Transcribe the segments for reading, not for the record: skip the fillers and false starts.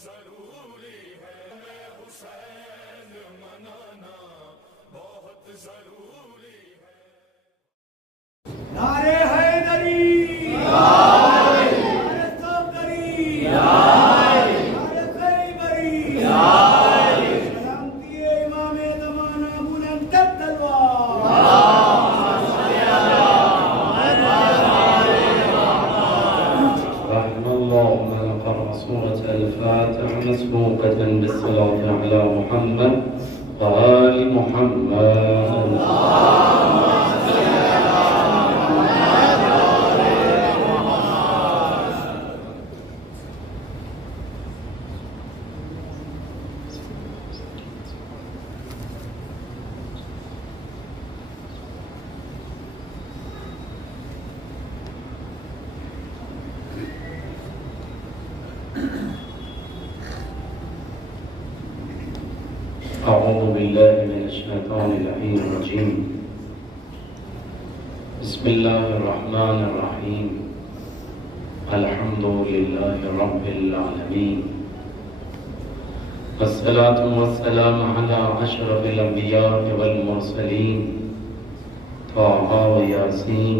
ضروری ہے، ہمیں حسین منانا بہت ضروری ہے۔ نعرے حیدری، نعرے صفدری، نعرے خیبری، سلامتی امام زمانہ بلند تلوار۔ رحم الله من قرأ سورة الفاتحة مسبوقة بالصلاة على محمد وآل محمد. أعوذ بالله من الشيطان اللعين الرجيم. بسم الله الرحمن الرحيم. الحمد لله رب العالمين، والصلاة والسلام على أشرف الأنبياء والمرسلين طه وياسين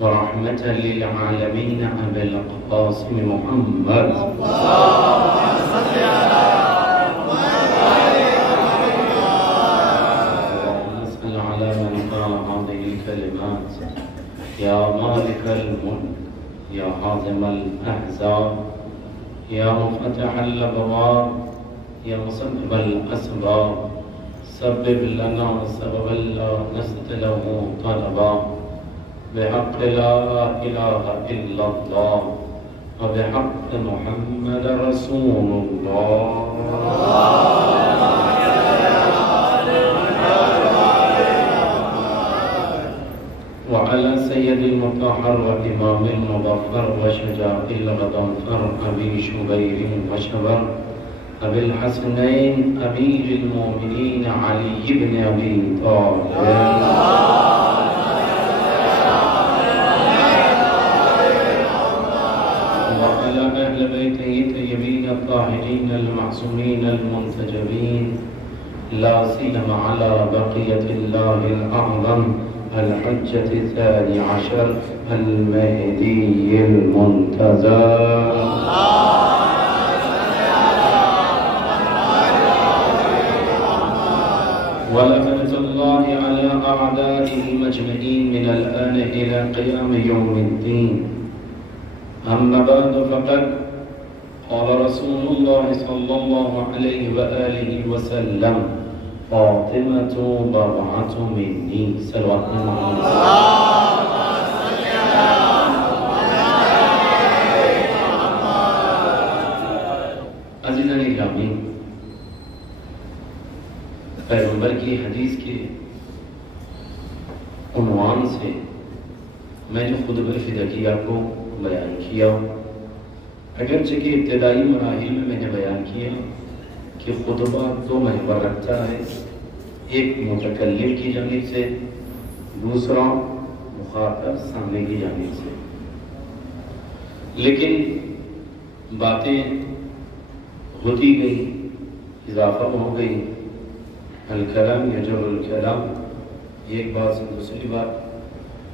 ورحمة للعالمين أبي القاسم محمد. الكلمات يا مالك الملك يا هازم الأحزاب يا مفتح الأبواب يا مسبب الأسباب سبب لنا سببا لا نسأل له طلبا بحق لا إله إلا الله وبحق محمد رسول الله. وعلى سيد المطهر وإمام المظفر وشجاع الغضنفر أبي شبير وشبر أبي الحسنين أمير المؤمنين علي بن أبي طالب وعلى أهل بيته الطيبين الطاهرين المعصومين المنتجبين لا سيما على بقية الله الأعظم الحجة الثاني عشر المهدي المنتظر. ولعنة الله على أعدائه المجمعين من الآن إلى قيام يوم الدين. أما بعد فقد قال رسول الله صلى الله عليه وآله وسلم فاطمة بضعة مني. صلوات محمد. عزیزان گرامی، پیغمبر کی حدیث کے عنوان سے میں جو خطبہ فداکیہ کو بیان کیا، اگرچہ کہ ابتدائی مراحل میں نے بیان کیا کہ خطبہ دو محور رکھتا ہے، ایک متکلم کی جانب سے، دوسرا مخاطب سامنے کی جانب سے. لیکن باتیں ہوتی گئی، اضافہ ہو گئی، الکلام یجر الکلام، ایک بات سے دوسری بات.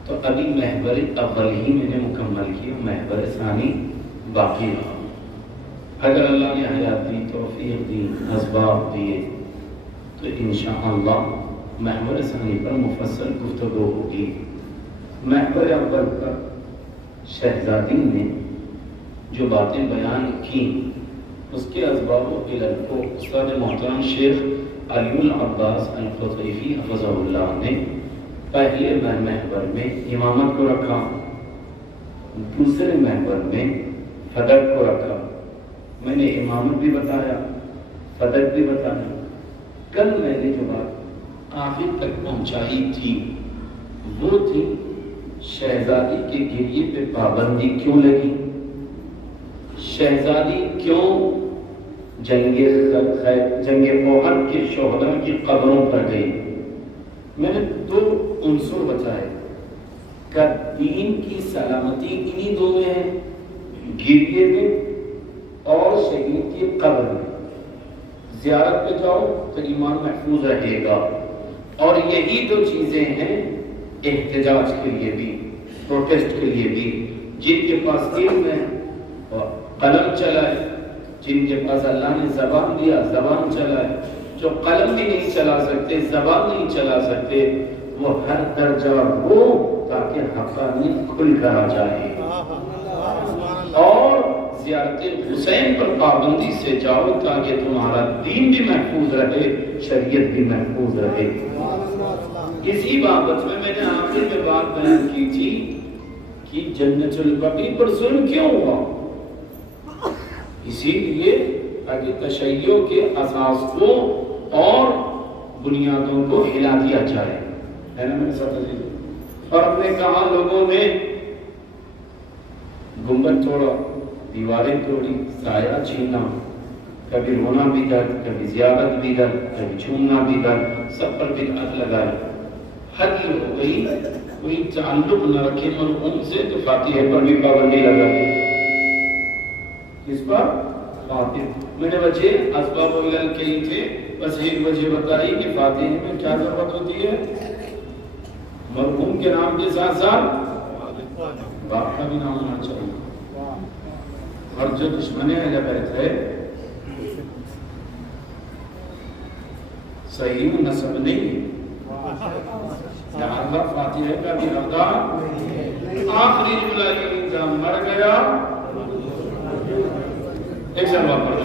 تو ابھی محور اول ہی میں نے مکمل کیا، محور ثانی باقی رہا. اگر اللہ نے حیات دی، توفیق دی، اسباب دیے تو انشاءاللہ محور ثانی پر مفصل گفتگو ہوگی. محور اول پر شہزادی نے جو باتیں بیان کی اس کے اسباب و علل کو استاد محترم شیخ علی العباس القطیفی حفظہ اللہ نے پہلے محور میں امامت کو رکھا، دوسرے محور میں فدق کو رکھا. میں نے امامت بھی بتایا، فدق بھی بتایا. کل میں نے جو بات آخر تک پہنچائی تھی وہ تھی شہزادی کے گریے پہ پابندی کیوں لگی، شہزادی کیوں جنگ احد کے شہداء کی قبروں پر گئی. میں نے دو عنصر بتائے کہ دین کی سلامتی انہی دو میں ہے، گریے میں اور شہید کی قبر میں زیارت پہ جاؤ تو ایمان محفوظ رہے گا. اور یہی دو چیزیں ہیں احتجاج کے لیے بھی، پروٹیسٹ کے لیے بھی. جن کے پاس علم ہے قلم چلائے، جن کے پاس اللہ نے زبان دیا زبان چلائے. جو قلم بھی نہیں چلا سکتے، زبان نہیں چلا سکتے، وہ ہر درجہ ہو تاکہ حقانیت کھل کر آ جائے. اور زیارت حسین پر پابندی سے جاؤ تاکہ تمہارا دین بھی محفوظ رہے، شریعت بھی محفوظ رہے. اسی بابت میں نے آخر میں بات بیان کی تھی کہ جنت البقیع پر ظلم کیوں ہوا؟ اسی لیے تاکہ تشیع کے اساس کو اور بنیادوں کو ہلا دیا جائے، ہے نا میرے ساتھ عزیز. اور ہم نے کہا لوگوں نے گنبد توڑا، دیواریں توڑی، سایہ چھینا، کبھی رونا بھی درد، کبھی زیارت بھی درد، کبھی چھومنا بھی درد، سب پر بدعت لگائے. حد ہو گئی، کوئی تعلق نہ رکھے مرحوم سے تو فاتحہ پر بھی پابندی لگا دی. کس پر؟ فاتحہ. میں نے وجہ اسباب و علل کہی تھے، بس ایک وجہ بتائی کہ فاتحہ میں کیا ضرورت ہوتی ہے؟ مرحوم کے نام کے ساتھ ساتھ باپ کا بھی نام ہونا چاہیے. اور جو دشمن اہل بیت ہے صحیح نسب نہیں، لہذا فاتحہ کا بھی حقدار آخری جولائی کا مر گیا. ایک جواب پڑھ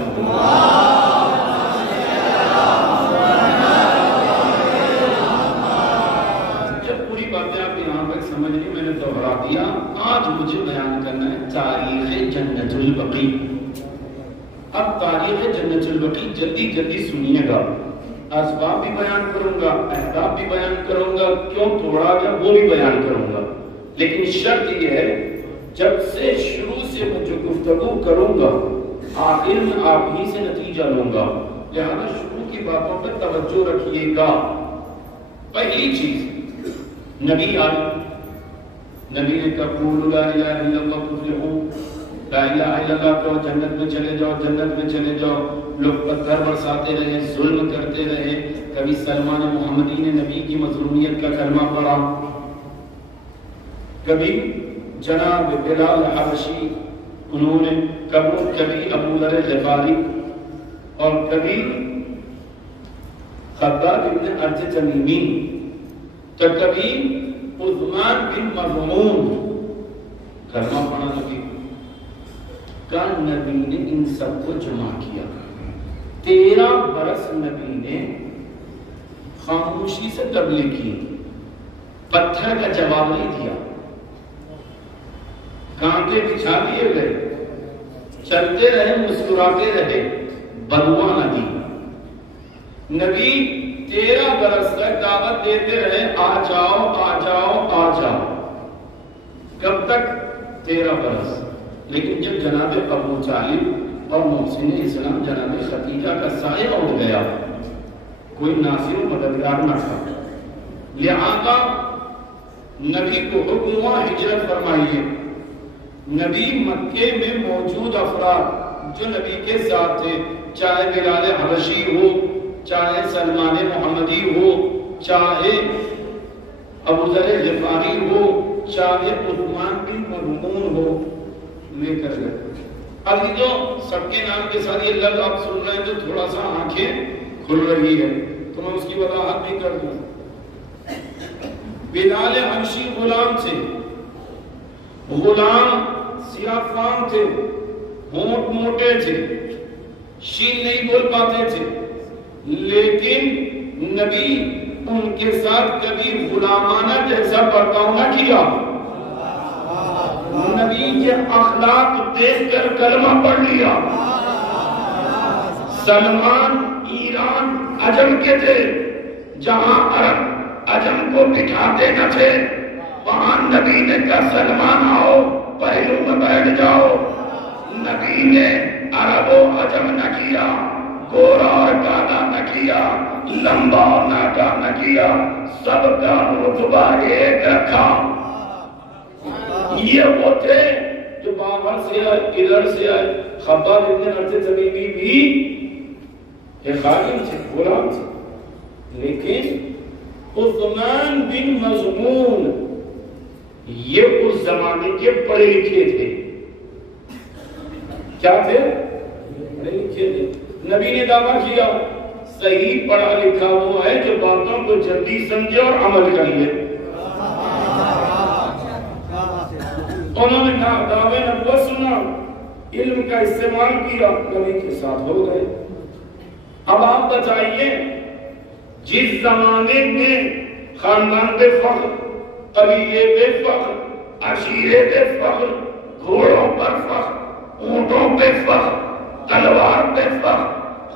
جب پوری باتیں آپ یہاں تک سمجھ لی، میں نے دوہرا دیا. آج مجھے بیان کرنا ہے تاریخ جنت البقیع. اب تاریخ جنت البقیع جلدی جلدی سنیے گا. اسباب بھی بیان کروں گا، اہداف بھی بیان کروں گا، کیوں توڑا گیا وہ بھی بیان کروں گا. لیکن شرط یہ ہے جب سے شروع سے میں جو گفتگو کروں گا آخر میں آپ ہی سے نتیجہ لوں گا، لہذا شروع کی باتوں پر توجہ رکھیے گا. پہلی چیز نبی آئے، نبی نے کہا قولوا لا الہ الا اللہ تفلحوا، لا الہ الا اللہ کہو جنت میں چلے جاؤ، جنت میں چلے جاؤ. لوگ پتھر برساتے رہے، ظلم کرتے رہے. کبھی سلمان محمدی نے نبی کی مظلومیت کا کلمہ پڑھا، کبھی جناب بلال حبشی انہوں نے، کبھی ابو ذر غفاری، اور کبھی خباب بن ارج تمیمی، تو کبھی عثمان بن مظعون. کلمہ پڑھا نبی کا، نبی نے ان سب کو جمع کیا. 13 برس نبی نے خاموشی سے تبلیغ کی، پتھر کا جواب نہیں دیا، کانٹے بچھا دیے گئے، چلتے رہے، مسکراتے رہے، بدوا نہ دی. نبی 13 برس تک دعوت دیتے رہے، آ جاؤ آ جاؤ آ جاؤ. کب تک؟ 13 برس. لیکن جب جناب ابو طالب اور محسن اسلام جناب خدیجہ کا سایہ اٹھ گیا، کوئی ناصر و مددگار نہ تھا، لہذا نبی کو حکم ہوا ہجرت فرمائیے. نبی مکے میں موجود افراد جو نبی کے ساتھ تھے، چاہے بلال حبشی ہو، چاہے سلمان محمدی ہو، چاہے ابو ذر غفاری ہو، چاہے عثمان بن مظعون ہو، لے کر گئے. اب یہ جو سب کے نام کے ساتھ یہ لفظ آپ سن رہے ہیں تو تھوڑا سا آنکھیں کھل رہی ہے تو میں اس کی وضاحت بھی کر دوں. بلال حبشی غلام تھے، غلام سیاہ فام تھے، ہونٹ موٹے تھے، شین نہیں بول پاتے تھے، لیکن نبی ان کے ساتھ کبھی غلامانہ جیسا برتاؤ نہ کیا. نبی کے اخلاق دیکھ کر کلمہ پڑھ لیا. سلمان ایران عجم کے تھے، جہاں عرب عجم کو بٹھاتے نہ تھے، وہاں نبی نے کہا سلمان آؤ پہلو میں بیٹھ جاؤ. نبی نے عرب و عجم نہ کیا، گورا اور کالا نہ کیا، لمبا اور ناٹا نہ کیا، سب کا رتبہ ایک رکھا. یہ وہ تھے جو باہر سے آئے، ادھر سے آئے، خباب ابن ارض تمیمی بھی ایک خادم تھے، غلام تھے، لیکن عثمان بن مظعون یہ اس زمانے کے پڑھے لکھے تھے. کیا تھے؟ پڑھے لکھے تھے. نبی نے دعویٰ کیا صحیح پڑھا لکھا وہ ہے جو باتوں کو جلدی سمجھے اور عمل کر لے. انہوں نے دعوے نبوت سنا، علم کا استعمال کیا، نبی کے ساتھ ہو گئے. اب آپ بتائیے جس زمانے میں خاندان پہ فخر، قبیلے پہ فخر، عشیرے پہ فخر، گھوڑوں پر فخر، اونٹوں پہ فخر، تلوار پہ فخر،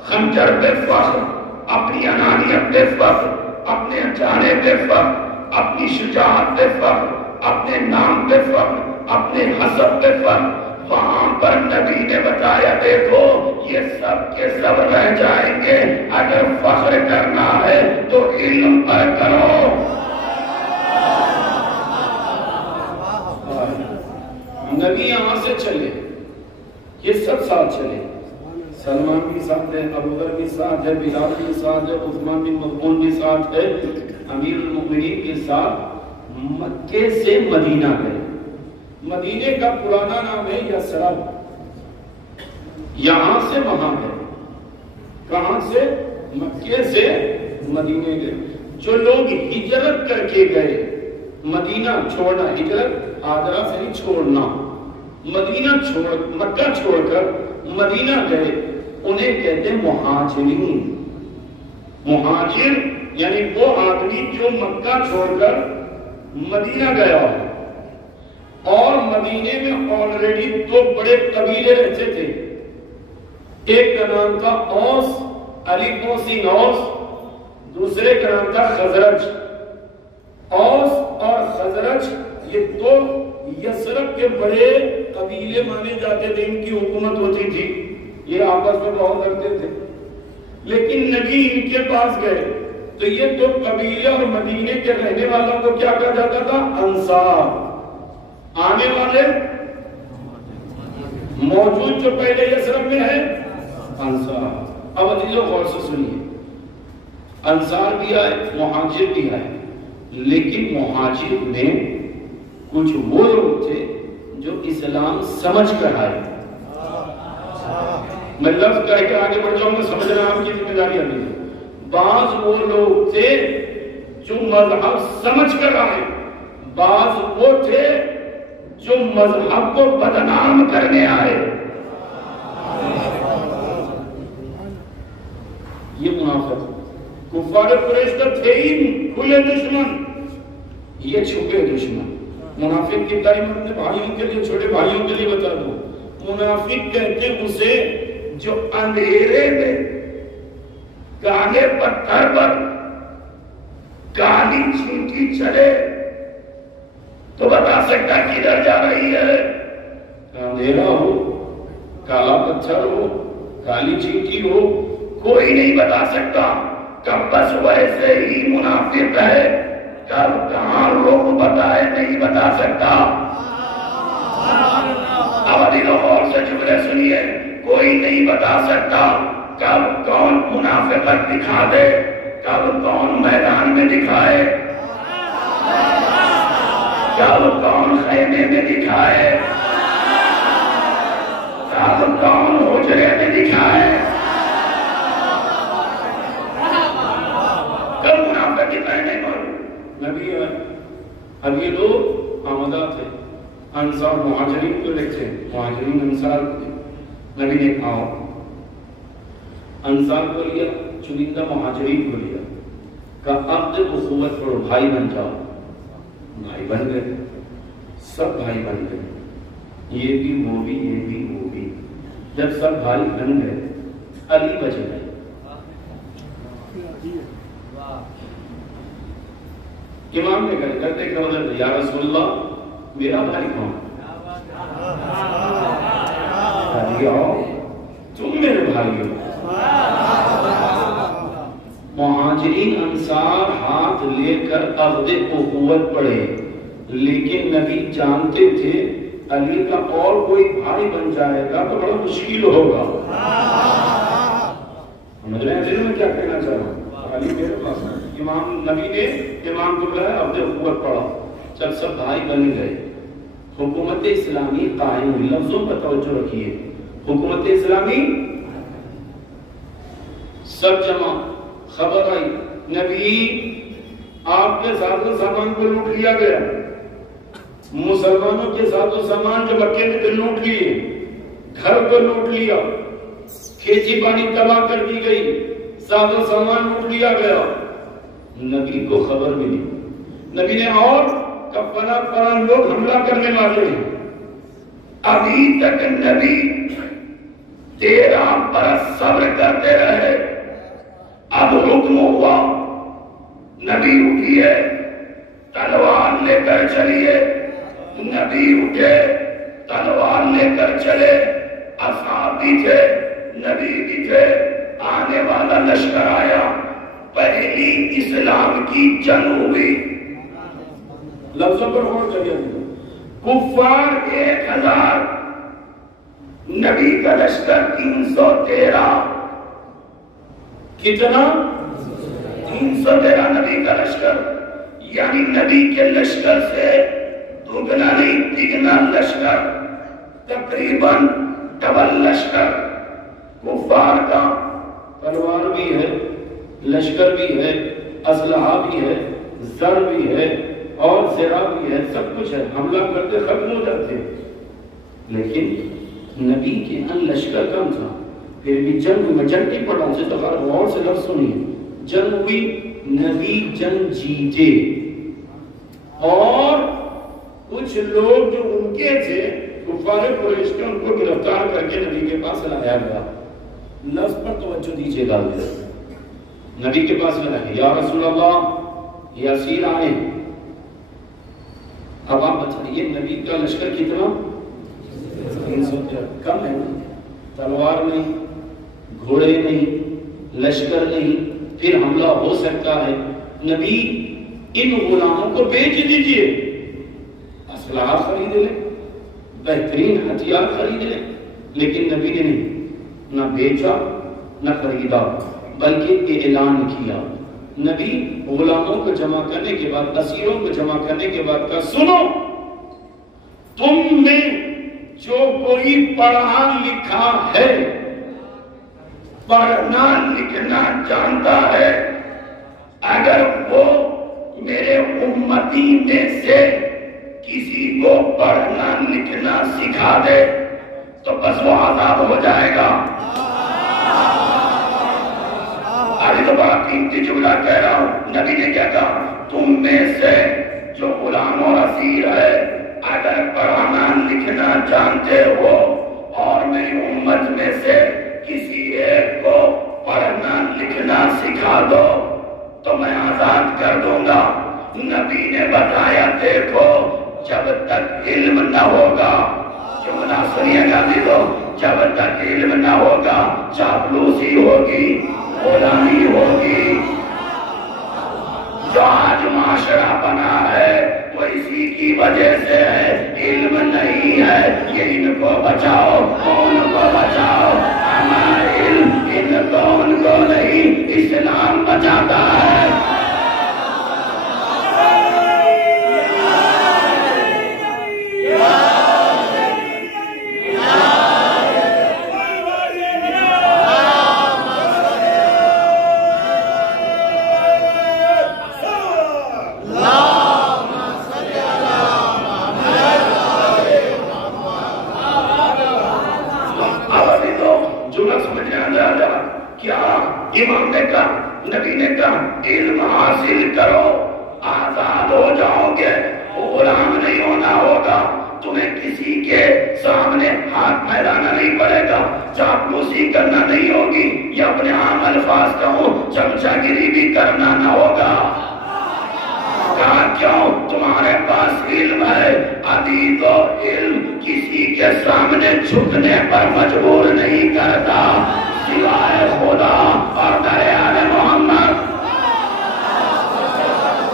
خنجر پہ فخر، اپنی انانیت پہ فخر، اپنے جانے پہ فخر، اپنی شجاعت پہ فخر، اپنے نام پہ فخر، اپنے حسب پہ فخر، وہاں پر نبی نے بتایا دیکھو یہ سب کے سب رہ جائیں گے، اگر فخر کرنا ہے تو علم پر کرو. نبی یہاں سے چلے، یہ سب ساتھ چلے. سلمان بھی ساتھ ہے، ابوبکر بھی ساتھ ہے، بلال بھی ساتھ ہے، عثمان بن مظعون بھی ساتھ ہے، امیر المؤمنین کے ساتھ مکے سے مدینہ گئے. مدینے کا پرانا نام ہے یثرب. یہاں سے وہاں گئے. کہاں سے؟ مکے سے مدینے گئے. جو لوگ ہجرت کر کے گئے، مدینہ چھوڑنا، ہجرت آگرہ سے نہیں چھوڑنا، مدینہ چھوڑ، مکہ چھوڑ کر مدینہ گئے، انہیں کہتے ہیں مہاجرین. مہاجر یعنی وہ آدمی جو مکہ چھوڑ کر مدینہ گیا ہو. اور مدینے میں آلریڈی دو بڑے قبیلے رہتے تھے. ایک کا نام تھا اوس، علی کوسی اوس، دوسرے کا نام تھا خزرج. اوس اور خزرج یہ دو یثرب کے بڑے قبیلے مانے جاتے تھے، ان کی حکومت ہوتی تھی، یہ آپس میں بہت لڑتے تھے. لیکن نبی ان کے پاس گئے تو یہ دو قبیلے اور مدینے کے رہنے والوں کو کیا کہا جاتا تھا؟ انصار. آنے والے موجود جو پہلے یثرب میں ہے انصار. اب عزیزو غور سے سنیے، انصار بھی آئے، مہاجر بھی آئے، لیکن مہاجر میں کچھ وہ لوگ تھے جو اسلام سمجھ کر آئے. میں لفظ کہہ کے آگے بڑھ جاؤں گا، سمجھنا آپ کی ذمہ داری ابھی ہے. بعض وہ لوگ تھے جو مذہب سمجھ کر آئے، بعض وہ تھے جو مذہب کو بدنام کرنے آئے. یہ منافق کفار قریش تو تھے ہی کھلے دشمن، یہ چھپے دشمن. منافق کی تعریف اپنے بھائیوں کے لیے، چھوٹے بھائیوں کے لیے بتا دو. منافق کہتے ہیں اسے جو اندھیرے میں کالے پتھر پر کالی چینٹی چلے تو بتا سکتا کدھر جا رہی ہے. اندھیرا ہو، کالا پتھر ہو، کالی چینٹی ہو، کوئی نہیں بتا سکتا. کب بس ویسے ہی منافق ہے، کب کہاں لوگ بتائے نہیں بتا سکتا. اب دنوں اور سے جملے سنیے، کوئی نہیں بتا سکتا کب کون منافقت دکھا دے، کب کون میدان میں دکھائے، کب کون خیمے میں دکھائے، کب کون حجرے میں دکھائے، کب منافق کی طرح نہیں معلوم. نبی اب یہ لوگ آمدہ تھے، انصار مہاجرین کو لکھتے ہیں، مہاجرین انصار. نبی نے کہا انصار کو لیا، چنندہ مہاجرین کو لیا، کہا عقد اخوت پڑھو، بھائی بن جاؤ. بھائی بن گئے، سب بھائی بن گئے، یہ بھی وہ بھی یہ بھی وہ بھی. جب سب بھائی بن گئے علی بچ گئے. امام نے کہتے کہ یا رسول اللہ میرا بھائی کون؟ تم میرے بھائی ہو. مہاجرین انصار ہاتھ لے کر عقد اخوت پڑھے، لیکن نبی جانتے تھے علی کا اور کوئی بھائی بن جائے گا تو بڑا مشکل ہوگا. سمجھ رہے ہیں دل میں کیا کہنا چاہ رہا ہوں؟ علی میرے پاس ہے. امام نبی نے امام کو بلایا، عبد القوت پڑھا، جب سب بھائی بن گئے، حکومت اسلامی قائم ہوئی. لفظوں پر توجہ رکھیے، حکومت اسلامی سب جمع. خبر آئی نبی آپ کے ساتھ سامان کو لوٹ لیا گیا. مسلمانوں کے ساتھ سامان جو مکے میں تھے لوٹ لیے، گھر کو لوٹ لیا، کھیتی باڑی تباہ کر دی گئی، ساتھ سامان لوٹ لیا گیا. نبی کو خبر ملی. نبی نے اور فلاں لوگ حملہ کرنے والے ہیں. ابھی تک نبی 13 برس صبر کرتے رہے. اب حکم ہوا نبی اٹھیے، تلوار لے کر چلیے. نبی اٹھے، تلوار لے کر چلے. اصحاب بھی تھے، نبی بھی تھے. آنے والا لشکر آیا. پہلی اسلام کی جنگ ہوئی. لفظوں پر غور کریے. کفار 1000، نبی کا لشکر 313. کتنا؟ 313 نبی کا لشکر. یعنی نبی کے لشکر سے دگنا نہیں تگنا لشکر، تقریباً ڈبل لشکر. کفار کا تلوار بھی ہے، لشکر بھی ہے، اسلحہ بھی ہے، زر بھی ہے اور زرہ بھی ہے، سب کچھ ہے. حملہ کرتے ختم ہو جاتے. لیکن نبی کے ان لشکر کم تھا. پھر بھی جنگ میں جنگ نہیں پڑا سے تو غور سے لفظ سنیے. جنگ ہوئی، نبی جنگ جیتے. اور کچھ لوگ جو ان کے تھے کفار قریش کے، ان کو گرفتار کر کے نبی کے پاس لایا گیا. لفظ پر توجہ دیجیے گا. نبی کے پاس لایا، یا رسول اللہ یہ اسیر آئے. اب آپ بتائیے نبی کا لشکر کتنا؟ 313. کم ہے. تلوار نہیں، گھوڑے نہیں، لشکر نہیں، پھر حملہ ہو سکتا ہے. نبی ان غلاموں کو بیچ دیجئے، اسلحہ خرید لیں، بہترین ہتھیار خرید لیں. لیکن نبی نے نہیں، نہ بیچا نہ خریدا، بلکہ اعلان کیا. نبی غلاموں کو جمع کرنے کے بعد، اسیروں کو جمع کرنے کے بعد کہا، سنو، تم میں جو کوئی پڑھا لکھا ہے، پڑھنا لکھنا جانتا ہے، اگر وہ میرے امتی میں سے کسی کو پڑھنا لکھنا سکھا دے تو بس وہ آزاد ہو جائے گا. آج تو بڑا قیمتی جملہ کہہ رہا ہوں. نبی نے کیا کہا؟ تم میں سے جو غلام اور اسیر ہے، اگر پڑھنا لکھنا جانتے ہو اور میری امت میں سے کسی ایک کو پڑھنا لکھنا سکھا دو تو میں آزاد کر دوں گا. نبی نے بتایا، دیکھو جب تک علم نہ ہوگا، جملہ سنیے گا دیدو، جب تک علم نہ ہوگا چاپلوسی ہوگی، غلامی ہوگی. جو آج معاشرہ بنا ہے وہ اسی کی وجہ سے ہے. علم نہیں ہے، یہ ان کو بچاؤ، ان کو بچاؤ. ہمارا علم ان کو، ان کو نہیں، اسلام بچاتا ہے. امام نے کہا، نبی نے کہا، علم حاصل کرو، آزاد ہو جاؤ گے، غلام نہیں ہونا ہوگا. تمہیں کسی کے سامنے ہاتھ پھیلانا نہیں پڑے گا، چاپلوسی کرنا نہیں ہوگی، یا اپنے عام الفاظ کہوں چمچہ گیری بھی کرنا نہ ہوگا. کہا کیوں؟ تمہارے پاس علم ہے. ابھی تو علم کسی کے سامنے جھکنے پر مجبور نہیں کرتا سوائے خدا اور دریا محمد.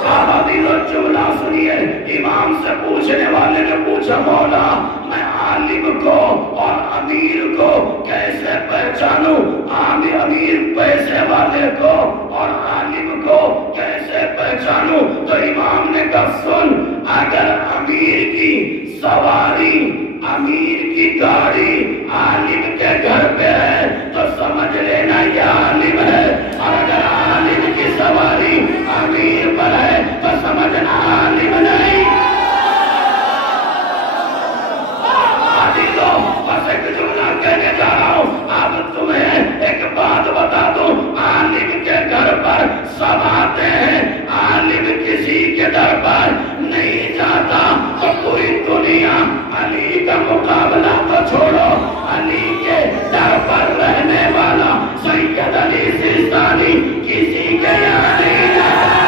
اب ابھی تو جملہ سنیے، امام سے پوچھنے والے نے پوچھا مولا میں عالم کو اور امیر کو کیسے پہچانوں؟ امیر پیسے والے کو اور عالم کو کیسے پہچانوں؟ تو امام نے کہا سن، اگر امیر کی سواری، امیر کی گاڑی عالم کے گھر پہ ہے تو سمجھ لینا یہ عالم ہے، اور اگر عالم کی سواری امیر پر ہے تو سمجھنا عالم نہیں۔ بس ایک جملہ کہنے جا رہا ہوں، اب تمہیں ایک بات بتا دوں، عالم کے گھر پر سب آتے ہیں، عالم کسی کے در پر نہیں جاتا۔ تو پوری دنیا علی کا مقابلہ تو چھوڑو، علی کے در پر رہنے والا سید علی سیستانی کسی کے یہاں نہیں جاتا۔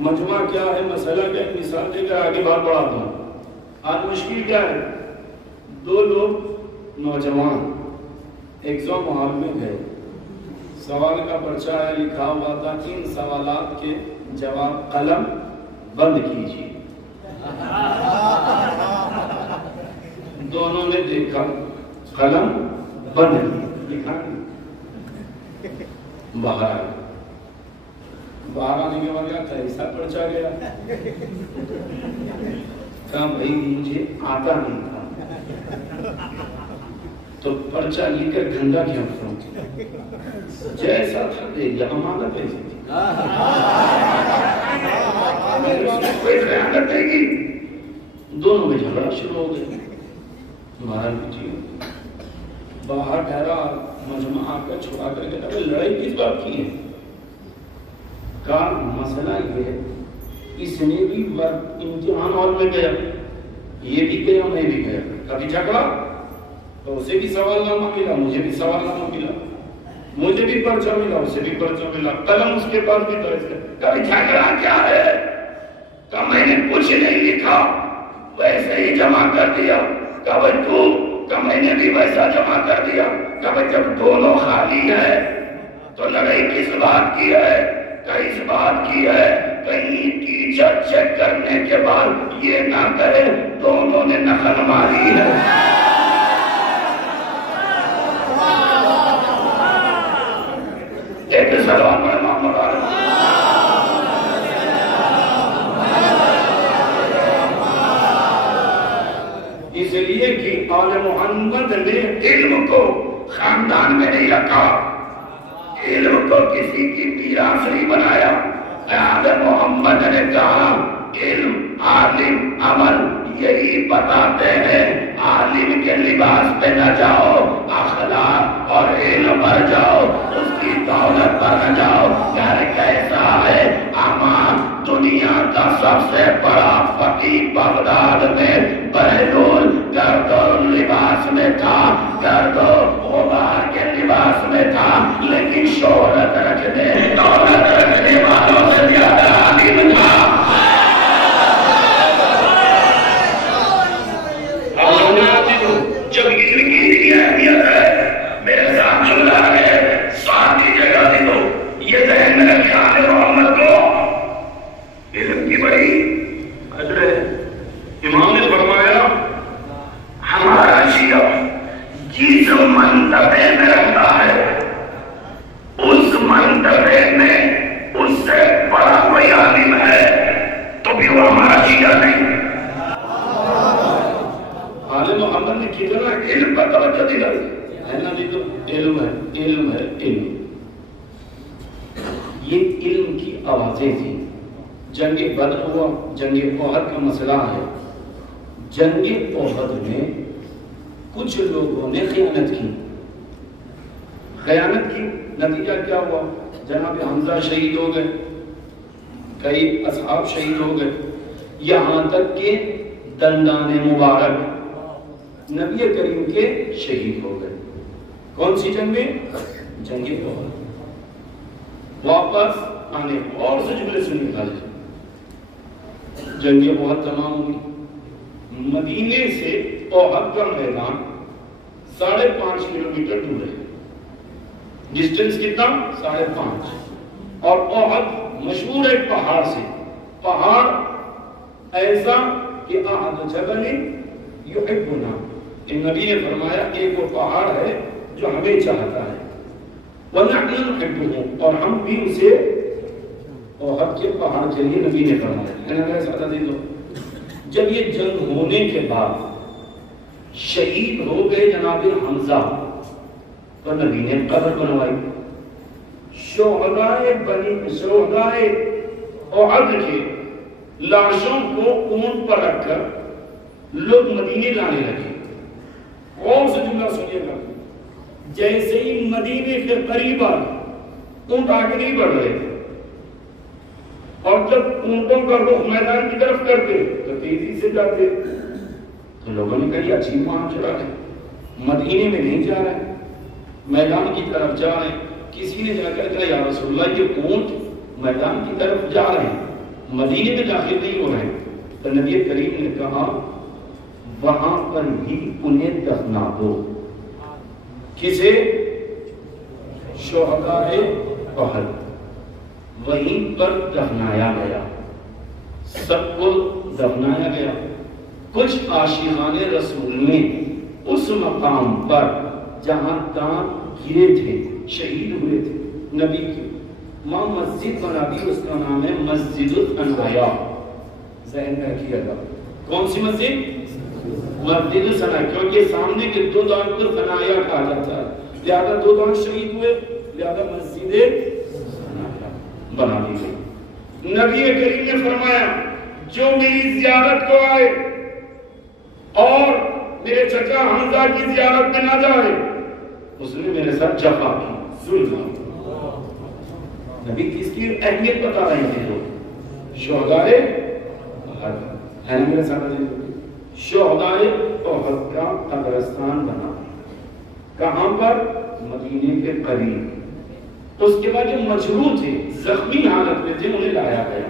مجمع کیا ہے، مسئلہ کیا ہے، مثال دے کر آگے بات بڑھاتا ہوں۔ آج مشکل کیا ہے، دو لوگ نوجوان ایگزام ہال میں گئے، سوال کا پرچہ ہے، لکھا ہوا تھا ان سوالات کے جواب قلم بند کیجیے۔ دونوں نے دیکھا قلم بند لکھا، باہر آنے کے بعد کیا ایسا پرچہ گیا، کہا بھائی مجھے آتا نہیں تھا، تو پرچہ لکھ کر گندا کیا کروں، جیسا تھا دے دیا، امانت ایسی تھی، کوئی خیانت دے گی۔ دونوں میں جھگڑا شروع ہو گیا، مارا پیٹی ہو گئی۔ باہر ٹھہرا، مجمع آ کر چھوڑا کر کے لڑائی کس بات کی ہے؟ کہا مسئلہ یہ ہے، اس نے بھی امتحان ہال میں گیا، یہ بھی گیا، میں بھی گیا، کبھی جھگڑا تو اسے بھی سوال نامہ ملا، مجھے بھی سوال نامہ ملا، مجھے بھی پرچہ ملا، اسے بھی پرچہ ملا، قلم اس کے پاس بھی درج ہے۔ کبھی جھگڑا کیا ہے؟ کہ میں نے کچھ نہیں لکھا، ویسے ہی جمع کر دیا۔ کبھی تو کہ میں نے بھی ویسا جمع کر دیا۔ کبھی جب دونوں خالی ہے تو لڑائی کس بات کی ہے؟ اس بات کی ہے کہیں ٹیچر چیک کرنے کے بعد یہ نہ کرے دونوں نے نقل ماری ہے۔ ایک سلام ہے محمد عالم، اس لیے کہ آل محمد نے علم کو خاندان میں نہیں رکھا، علم کو کسی کی میراث نہیں بنایا۔ آل محمد نے کہا علم، عالم، عمل یہی بتاتے ہیں عالم کے لباس پہ نہ جاؤ، اخلاق اور علم پر جاؤ، اس کی دولت پر نہ جاؤ. یار کیسا ہے امان، دنیا کا سب سے بڑا فقیر بغداد میں بہلول گردون لباس میں تھا، گردو غبار کے لباس میں تھا، لیکن شہرت رکھنے دولت رکھنے والوں سے زیادہ عالم تھا. جب علم کی اہمیت ہے میرے ساتھ چل رہا ہے، ساتھ کی جگہ دے دو. یہ ذہن میں رکھا ہے محمد کو علم کی بڑی قدر ہے. امام نے فرمایا ہمارا شیعہ جس منطقے میں رہتا ہے اس منطقے میں اس سے بڑا کوئی عالم ہے تو بھی وہ ہمارا شیعہ نہیں. عالم محمد نے کتنا علم پر توجہ دی ہے نا. تو علم ہے، علم ہے، علم. یہ علم کی آوازیں تھی. جنگ بدر ہوا، جنگ احد کا مسئلہ ہے. جنگ احد میں کچھ لوگوں نے خیانت کی. خیانت کی نتیجہ کیا ہوا؟ جناب حمزہ شہید ہو گئے، کئی اصحاب شہید ہو گئے، یہاں تک کہ دندان مبارک نبی کریم کے شہید ہو گئے. کون سی جنگ میں؟ جنگ احد. واپس آنے اور سے جملے سنی خالی. جنگ احد تمام ہوئی. مدینے سے احد کا میدان 5.5 کلومیٹر دور ہے. ڈسٹنس کتنا؟ 5.5. اور احد مشہور ہے پہاڑ سے. پہاڑ ایسا کہ احد جبل یحبنا، نبی نے فرمایا ایک وہ پہاڑ ہے جو ہمیں چاہتا ہے، وَنَحْنُ نُحِبُّهُ، اور ہم بھی اسے احد کے پہاڑ کے لیے نبی نے فرمایا. جب یہ جنگ ہونے کے بعد شہید ہو گئے جناب حمزہ تو نبی نے قبر بنوائی. شہدائے احد کے لاشوں کو اونٹ پر رکھ کر لوگ مدینے لانے لگے. اور سے جملہ سنیے گا، جیسے ہی مدینے کے قریب آئے اونٹ آگے نہیں بڑھ رہے تھے، اور جب اونٹوں کا رخ میدان کی طرف کرتے تو تیزی سے جاتے. تو لوگوں نے کہا یہ عجیب معاملہ ہے، مدینے میں نہیں جا رہے، میدان کی طرف جا رہے ہیں. کسی نے جا کر کہا یا رسول اللہ یہ اونٹ میدان کی طرف جا رہے ہیں، مدینے میں داخل نہیں ہو رہے ہیں. تو نبی کریم نے کہا وہاں پر ہی انہیں دفنا دو. کسے؟ شہدائے احد. وہیں پر دفنایا گیا، سب کو دفنایا گیا. کچھ عاشقان رسول نے اس مقام پر جہاں دانت گرے تھے، شہید ہوئے تھے نبی کے، وہاں مسجد بنا دی. اس کا نام ہے مسجد الانبیاء. ذہن میں رکھیے گا کون سی مسجد؟ مسجد الثناء، کیونکہ سامنے کے 2 دانت کو ثنایا کہا جاتا ہے. لہذا 2 دانت شہید ہوئے، لہذا مسجد بنا دی گئی. نبی کریم نے فرمایا جو میری زیارت کو آئے اور میرے چچا حمزہ کی زیارت میں نہ جائے اس نے میرے ساتھ جفا کی، ظلم. نبی کس کی اہمیت بتا رہے ہیں؟ جو شہدائے احد ہے نا میرے ساتھ. شہدائے احد کا قبرستان بنا کہاں پر؟ مدینے کے قریب. اس کے بعد جو مجروح تھے، زخمی حالت میں تھے، انہیں لایا گیا،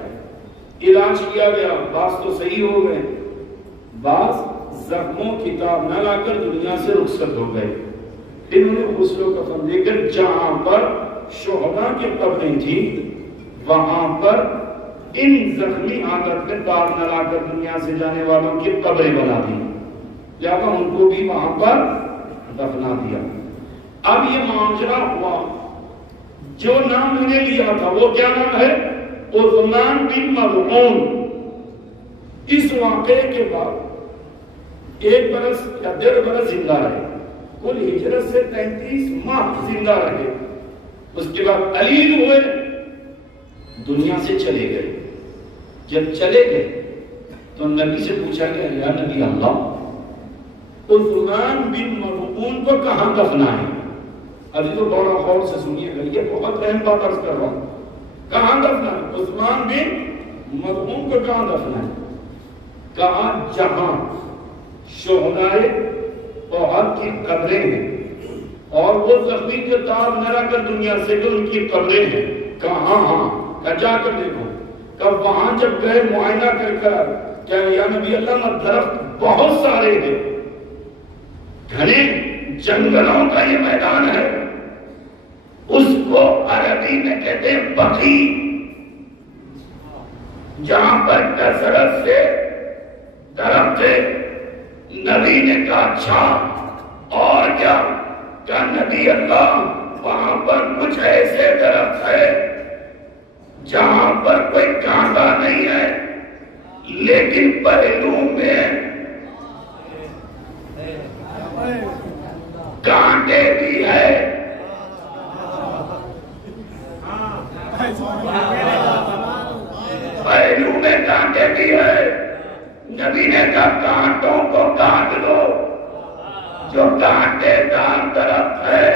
علاج کیا گیا. بعض تو صحیح ہو گئے، بعض زخموں کی تاب نہ لا کر دنیا سے رخصت ہو گئے. انہوں نے غسل و کفن دے کر جہاں پر شہداء کی قبریں تھیں وہاں پر ان زخمی حالت میں تاب نہ لا کر دنیا سے جانے والوں کی قبریں بنا دی. لہذا ان کو بھی وہاں پر دفنا دیا. اب یہ معاملہ ہوا، جو نام انہیں لیا تھا وہ کیا نام ہے؟ عثمان بن مظعون. اس واقعے کے بعد 1 برس یا 1.5 برس زندہ رہے. کل ہجرت سے 33 ماہ زندہ رہے. اس کے بعد علیل ہوئے، دنیا سے چلے گئے. جب چلے گئے تو نبی سے پوچھا کہ یا نبی اللہ عثمان بن مظعون کو کہاں دفنا ہے؟ ابھی تو بڑا غور سے سنیے گا، یہ بہت اہم بات عرض کر رہا ہوں. کہاں دفنا ہے؟ عثمان بن مظعون کو کہاں دفنا ہے؟ کہاں؟ جہاں شہدائے احد کی قبریں ہیں اور وہ زخمی کے تاب نہ رہ کر دنیا سے جو ان کی قبریں ہیں. کہاں؟ ہاں جا کر دیکھو. کب وہاں جب گئے معائنہ کر کہ یا نبی اللہ نہ درخت بہت سارے ہیں، گھنے جنگلوں کا یہ میدان ہے، اس کو عربی میں کہتے ہیں بقی، جہاں پر کثرت سے درخت ہے. نبی نے کہا اچھا اور کیا؟ کہ نبی اللہ وہاں پر کچھ ایسے درخت ہے جہاں پر کوئی کانٹا نہیں ہے لیکن پہلو میں کانٹے بھی ہے. پہلو میں کانٹے بھی ہے. نبی نے کہا کانٹوں کو کاٹ دو. جو کانٹے دار درخت ہے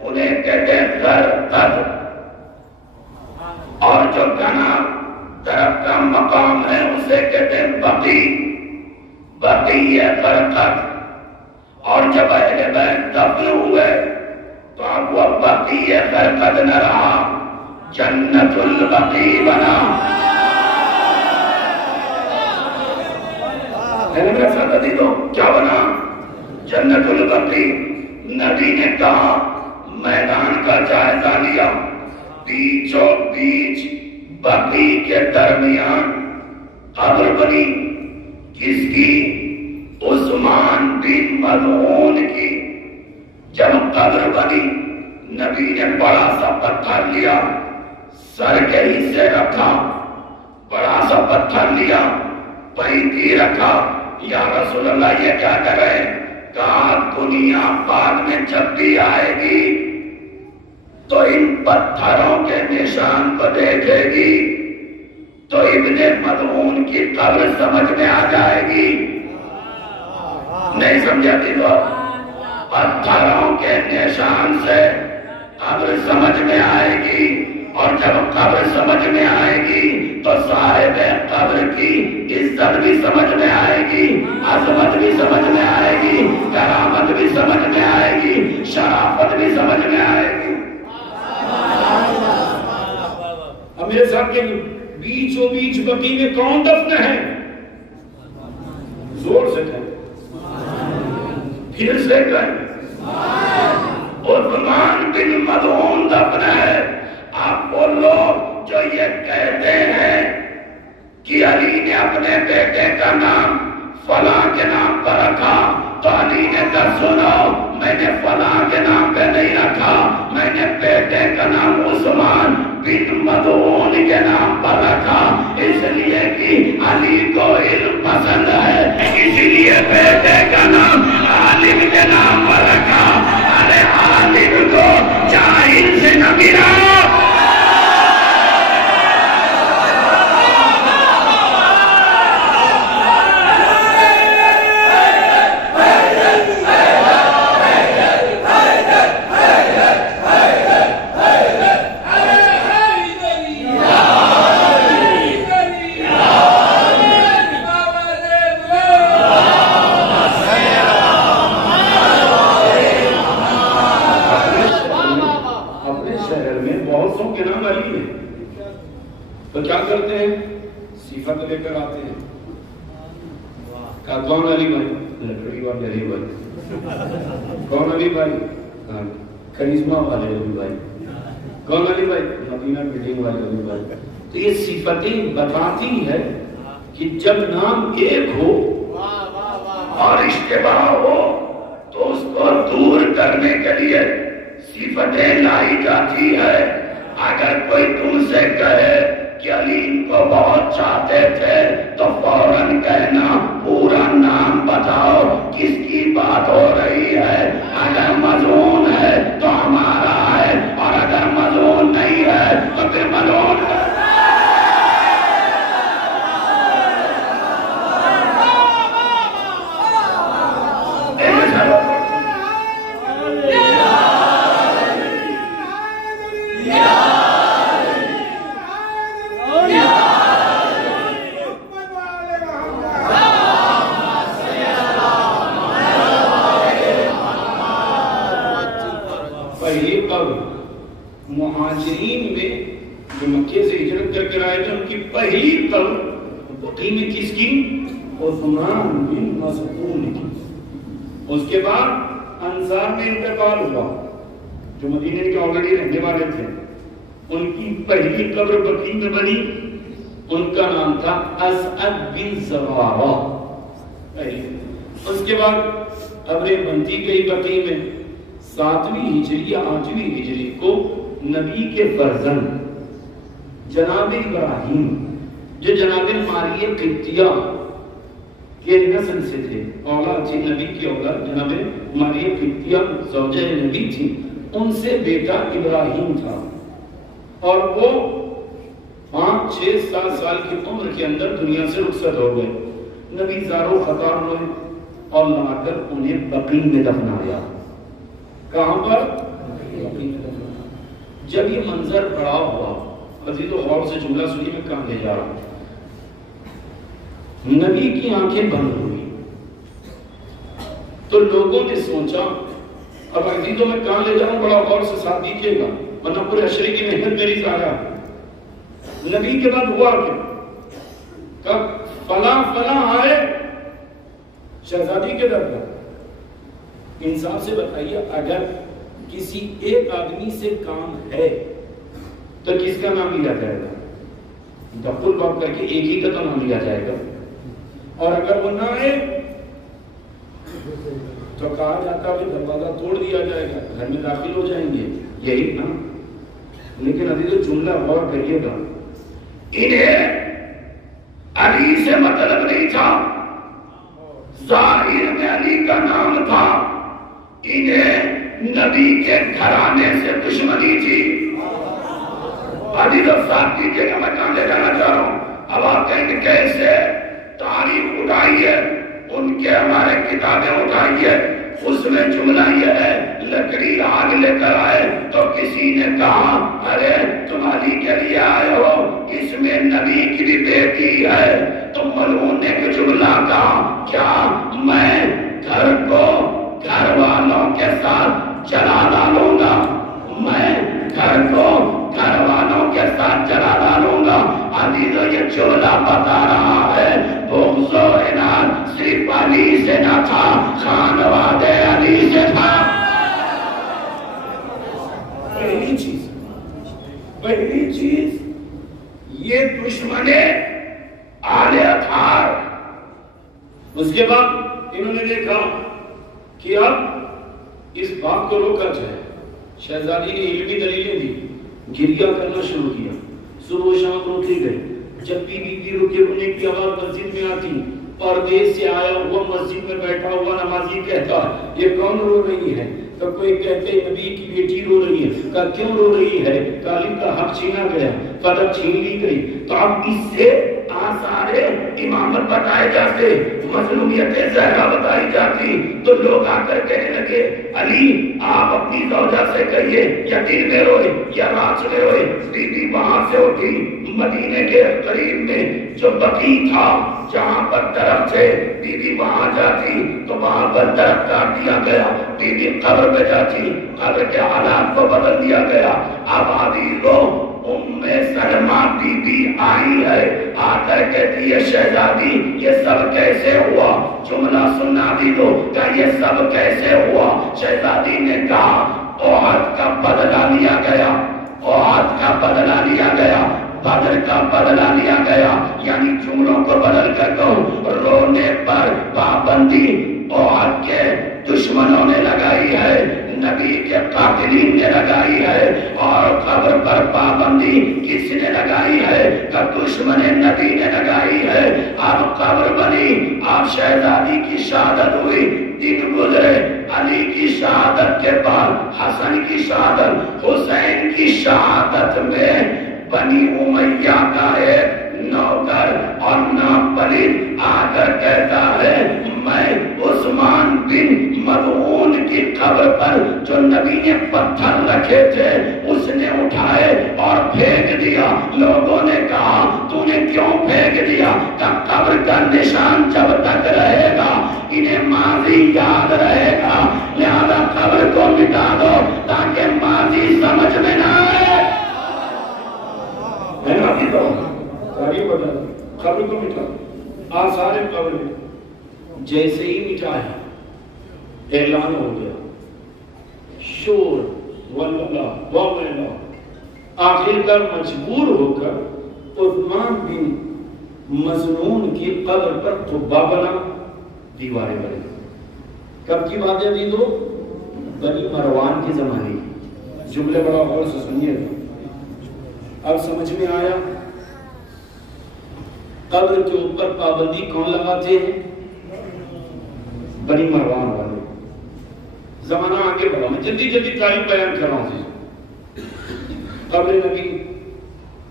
انہیں کہتے ہیں غرقد، اور جو گھنا درخت کا مقام ہے اسے کہتے ہیں بقی. بقی ہے غرقد. اور جب اہل بیت دفن ہوئے تو اب وہ بقی غرقد نہ رہا، جنت البقی بنا. تو کیا بنا؟ جنت البقی. نبی نے کہا میدان کا جائزہ لیا، بیچوں بیچ بقی کے درمیان قبر بنی. کس کی؟ عثمان بن مظعون کی. جب قبر بنی نبی نے بڑا سا پتھر لیا، سر کے حصے رکھا، بڑا سا پتھر لیا، پینتی رکھا. یا رسول اللہ یہ کیا کرے؟ کہا دنیا بعد میں جب بھی آئے گی تو ان پتھروں کے نشان کو دیکھے گی تو ابن مظعون کی قبر سمجھ میں آ جائے گی. نہیں سمجھا تھی تو پتھروں کے نشان سے قبر سمجھ میں آئے گی، اور جب قبر سمجھ میں آئے گی تو صاحب قبر کی عزت بھی سمجھ میں آئے گی، عظمت بھی سمجھ میں آئے گی، کرامت بھی سمجھ میں آئے گی، شرافت بھی سمجھ میں آئے گی. اب میرے صاحب کے بیچوں بیچ بقی میں کون دفن ہے؟ زور سے کہیں، پھر سے کہیں، عثمان بن مظعون دفن ہے. آپ وہ لوگ جو یہ کہتے ہیں کہ علی نے اپنے بیٹے کا نام فلاں کے نام پر رکھا، تو علی نے کہا سنو میں نے فلاں کے نام پہ نہیں رکھا، میں نے بیٹے کا نام عثمان بن مظعون کے نام پر رکھا، اس لیے کہ علی کو علم پسند ہے، اسی لیے بیٹے کا نام عالم کے نام پر رکھا. ارے عالم کو جاہل سے نہ گراؤ. تو کیا کرتے ہیں؟ صفت لے کر آتے ہیں. کون علی بھائی؟ لکڑی والے علی بھائی. کون علی بھائی؟ کرشمہ والے علی بھائی. کون علی بھائی؟ مدینہ بلڈنگ والے علی بھائی. تو یہ صفتیں بتاتی ہے کہ جب نام ایک ہو اور اشتباہ ہو تو اس کو دور کرنے کے لیے صفتیں لائی جاتی ہے. اگر کوئی تم سے کہے کہ علی ان کو بہت چاہتے تھے تو فوراً کہنا پورا نام بتاؤ، کس کی بات ہو رہی ہے. اگر مظعون ہے تو ہمارا ہے، اور اگر مظعون نہیں ہے تو پھر مظعون ہے. سے ہجرت کر کے آئے تھے، ان کی پہلی قبر بقیع میں کس کی؟ عثمان بن مسعود کی۔ اس کے بعد انصار میں انتقال ہوا، جو مدینے کے آلریڈی رہنے والے تھے، ان کی پہلی قبر بقیع میں بنی، ان کا نام تھا اسعد بن زرارہ۔ اس کے بعد قبریں بنتی گئی بقیع میں۔ 7ویں ہجری یا 8ویں ہجری کو نبی کے فرزند جناب ابراہیم، جو جناب ماریہ قبطیہ کے نسل سے تھے، اولاد تھی نبی کی اولاد، جناب ماریہ قبطیہ زوجہ نبی تھی، ان سے بیٹا ابراہیم تھا، اور وہ 5 6 7 سال کی عمر کے اندر دنیا سے رخصت ہو گئے۔ نبی زارو خطار ہوئے اور لا کر انہیں بقیع میں دفنایا۔ کہاں پر؟ بقیع میں دفنایا۔ جب یہ منظر بڑا ہوا، عزیز و غور سے جملہ سنی، میں کہاں لے جا رہا ہوں، نبی کی آنکھیں بند ہوئی تو لوگوں نے سوچا، اب عزیزوں میں کہاں لے جا رہا ہوں، بڑا غور سے ساتھ دیجیے گا ورنہ پورے عشرے کی محنت میری ضائع۔ نبی کے بعد ہوا کیا؟ کب فلاں فلاں آئے شہزادی کے در پر، انصاف سے بتائیے اگر کسی ایک آدمی سے کام ہے تو کس کا نام لیا جائے گا؟ دبل باب کر کے ایک ہی کا تو نام لیا جائے گا، اور اگر وہ نہ آئے تو کہا جاتا ہے دروازہ توڑ دیا جائے گا، گھر میں داخل ہو جائیں گے، یہی نا۔ لیکن عزیزو جملہ غور کریے گا، انہیں علی سے مطلب نہیں تھا، ظاہر میں علی کا نام تھا، انہیں نبی کے گھرانے سے دشمنی تھی۔ عزیزو ساتھ دیجیے گا، میں کہاں لے جانا چاہ رہا ہوں۔ اب آپ کہیں گے کیسے؟ تاریخ اٹھائیے، ان کے ہمارے کتابیں اٹھائیے، اس میں جملہ یہ ہے، لکڑی آگ لے کر آئے تو کسی نے کہا ارے تم علی کے لیے آئے ہو، اس میں نبی کی بھی بیٹی ہے، تو ملعون نے ایک جملہ کہا، کیا میں گھر کو گھر والوں کے ساتھ جلا ڈالوں گا؟ میں گھر کو گھر والوں کے ساتھ جلا ڈالوں گا۔ عزیزو یہ جملہ بتا رہا ہے بغض و عناد صرف علی سے نہ تھا، خانواد علی سے تھا۔ پہلی چیز یہ دشمن آل اطہار۔ اس کے بعد انہوں نے دیکھا کہ اب اس بات کو روکا جائے۔ شہزادی نے علمی دلیلیں دی، گریہ کرنا شروع کیا، صبح و شام روتی گئی، جب بھی بی بی رکے رونے کی آواز مسجد میں آتی، پردیس سے آیا ہوا مسجد میں بیٹھا ہوا نمازی کہتا یہ کون رو رہی ہے؟ تو کوئی کہتے نبی کی بیٹی رو رہی ہے۔ کہا کیوں رو رہی ہے؟ غالب کا حق چھینا گیا، فتح چھین لی گئی۔ تو اب اس سے آثار امامت بتائے جاتے، مظلومیت زہرا بتائی جاتی، تو لوگ آ کر کہنے لگے علی آپ اپنی زوجہ سے کہیے یا دن میں روئے یا رات میں روئے۔ بی بی وہاں سے اٹھی، مدینے کے قریب میں جو بقیع تھا جہاں پر درخت تھے، بی بی وہاں جاتی تو وہاں پر درخت کاٹ دیا گیا، بی بی قبر پہ جاتی، قبر کے حالات کو بدل دیا گیا۔ اب عزیزو ام سلمہ بی بی آئی ہے، آ کر کہتی ہے شہزادی یہ سب کیسے ہوا؟ جملہ سننا دی دو کہ یہ سب کیسے ہوا؟ شہزادی نے کہا احد کا بدلہ لیا گیا، احد کا بدلہ لیا گیا، بدر کا بدلہ لیا گیا، یعنی جملوں کو بدل کر کہو رونے پر پابندی احد کے دشمنوں نے لگائی ہے، نبی کے قاتلین نے لگائی ہے، اور قبر پر پابندی کس نے لگائی ہے؟ کہ دشمن نبی نے لگائی ہے۔ اب قبر بنی، اب شہزادی کی شہادت ہوئی، دن گزرے، علی کی شہادت کے بعد حسن کی شہادت، حسین کی شہادت میں بنی امیہ کا ایک نوکر اور ناپلید آ کر کہتا ہے میں عثمان بن مظعون کی قبر پر جو نبی نے پتھر رکھے تھے اس نے اٹھائے اور پھینک دیا۔ لوگوں نے کہا تو نے کیوں پھینک دیا؟ کہ قبر کا نشان جب تک رہے گا انہیں ماضی یاد رہے گا، لہذا قبر کو مٹا دو تاکہ ماضی سمجھ میں نہ آئے۔ کی تاریخ بتا دی، قبر کو مٹا، آثار قبر جیسے ہی مٹایا اعلان ہو گیا، شور واللہ واللہ، آخر کر مجبور ہو کر عثمان بن مظنون کی قبر پر قبہ بنا، دیواریں بنی۔ کب کی بات ہے دو؟ بنی مروان کے زمانے کی، جملے بڑا غور سے سنیے گا، اب سمجھ میں آیا قبر کے اوپر پابندی کون لگاتے ہیں؟ بنی مروان والے۔ زمانہ آگے بڑھا، میں جلدی جلدی تاریخ بیان کر رہا ہوں۔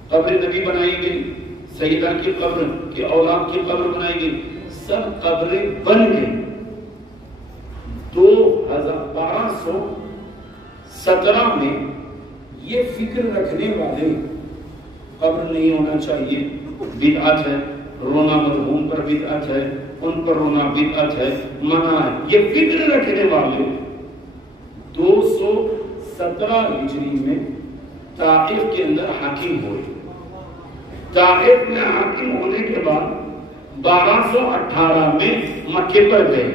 قبر نبی بنائی گئی، سیدہ کی قبر کی اولاد کی قبر بنائی گئی، سب قبریں بن گئی۔ 1217 میں یہ فکر رکھنے والے قبر نہیں ہونا چاہیے، بدعت ہے، رونا مرحوم پر بدعت ہے، ان پر رونا بدعت ہے، منع ہے، یہ فکر رکھنے والے 217 ہجری میں طائف کے اندر حاکم ہوئے۔ طائف میں حاکم ہونے کے بعد 1218 میں مکے پر گئے،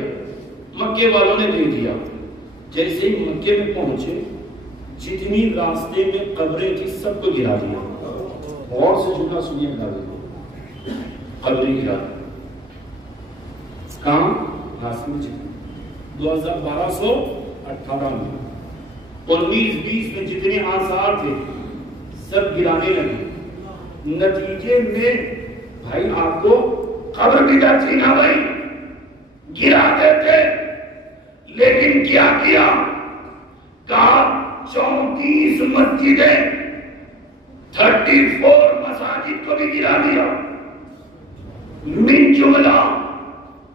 مکے والوں نے دے دیا۔ جیسے ہی مکے میں پہنچے جتنی راستے میں قبریں تھی سب کو گرا دیا، اور سے جملہ سنیے گا، قبریں گرا دیا۔ کام حاصل جتنی 1218 میں 19-20 میں جتنے آثار تھے سب گرانے لگے۔ نتیجے میں بھائی آپ کو قبر بھی تھی نا بھائی، گرا دیتے، لیکن کیا کیا؟ کہا 34 مسجدیں، 34 مساجد کو بھی گرا دیا، من جملہ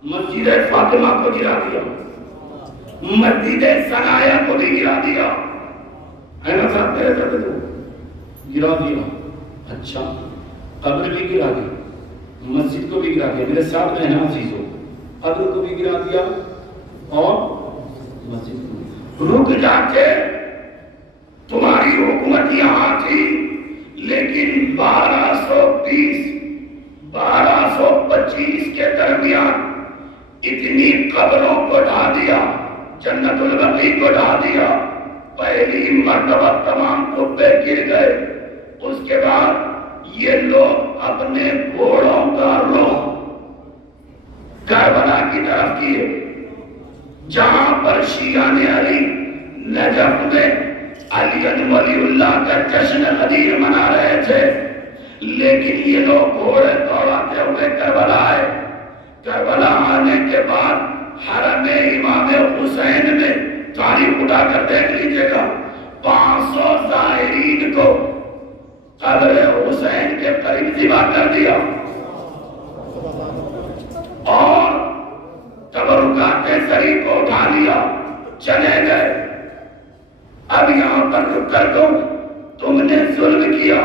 مسجد فاطمہ کو گرا دیا، مسجد ثنایا کو بھی گرا دیا، ہے نا صاحب؟ گرا دیا۔ اچھا، قبر بھی گرا دیا، مسجد کو بھی گرا دیا، میرے ساتھ رہنا عزیزوں، قبر کو بھی گرا دیا اور مسجد کو۔ رک جاتے، تمہاری حکومت یہاں تھی، لیکن 1220-1225 کے درمیان اتنی قبروں کو ڈھا دیا، جنت البقیع کو ڈھا دیا، پہلی مرتبہ تمام قبے گر گئے۔ اس کے بعد یہ لوگ اپنے گھوڑوں کا رخ کربلا کی طرف کیے، جہاں پر شیعان علی نجف میں علی ولی اللہ کا جشن غدیر منا رہے تھے، لیکن یہ لوگ گھوڑے دوڑاتے ہوئے کربلا آئے۔ کربلا آنے کے بعد حرم امام حسین میں تاریخ اٹھا کر دیکھ لیجئے گا، 500 زائرین کو قبر حسین کے قریب ذبح کر دیا اور تبرکات شریف کو اٹھا لیا، چلے گئے۔ اب یہاں پر رک کر تم نے ظلم کیا،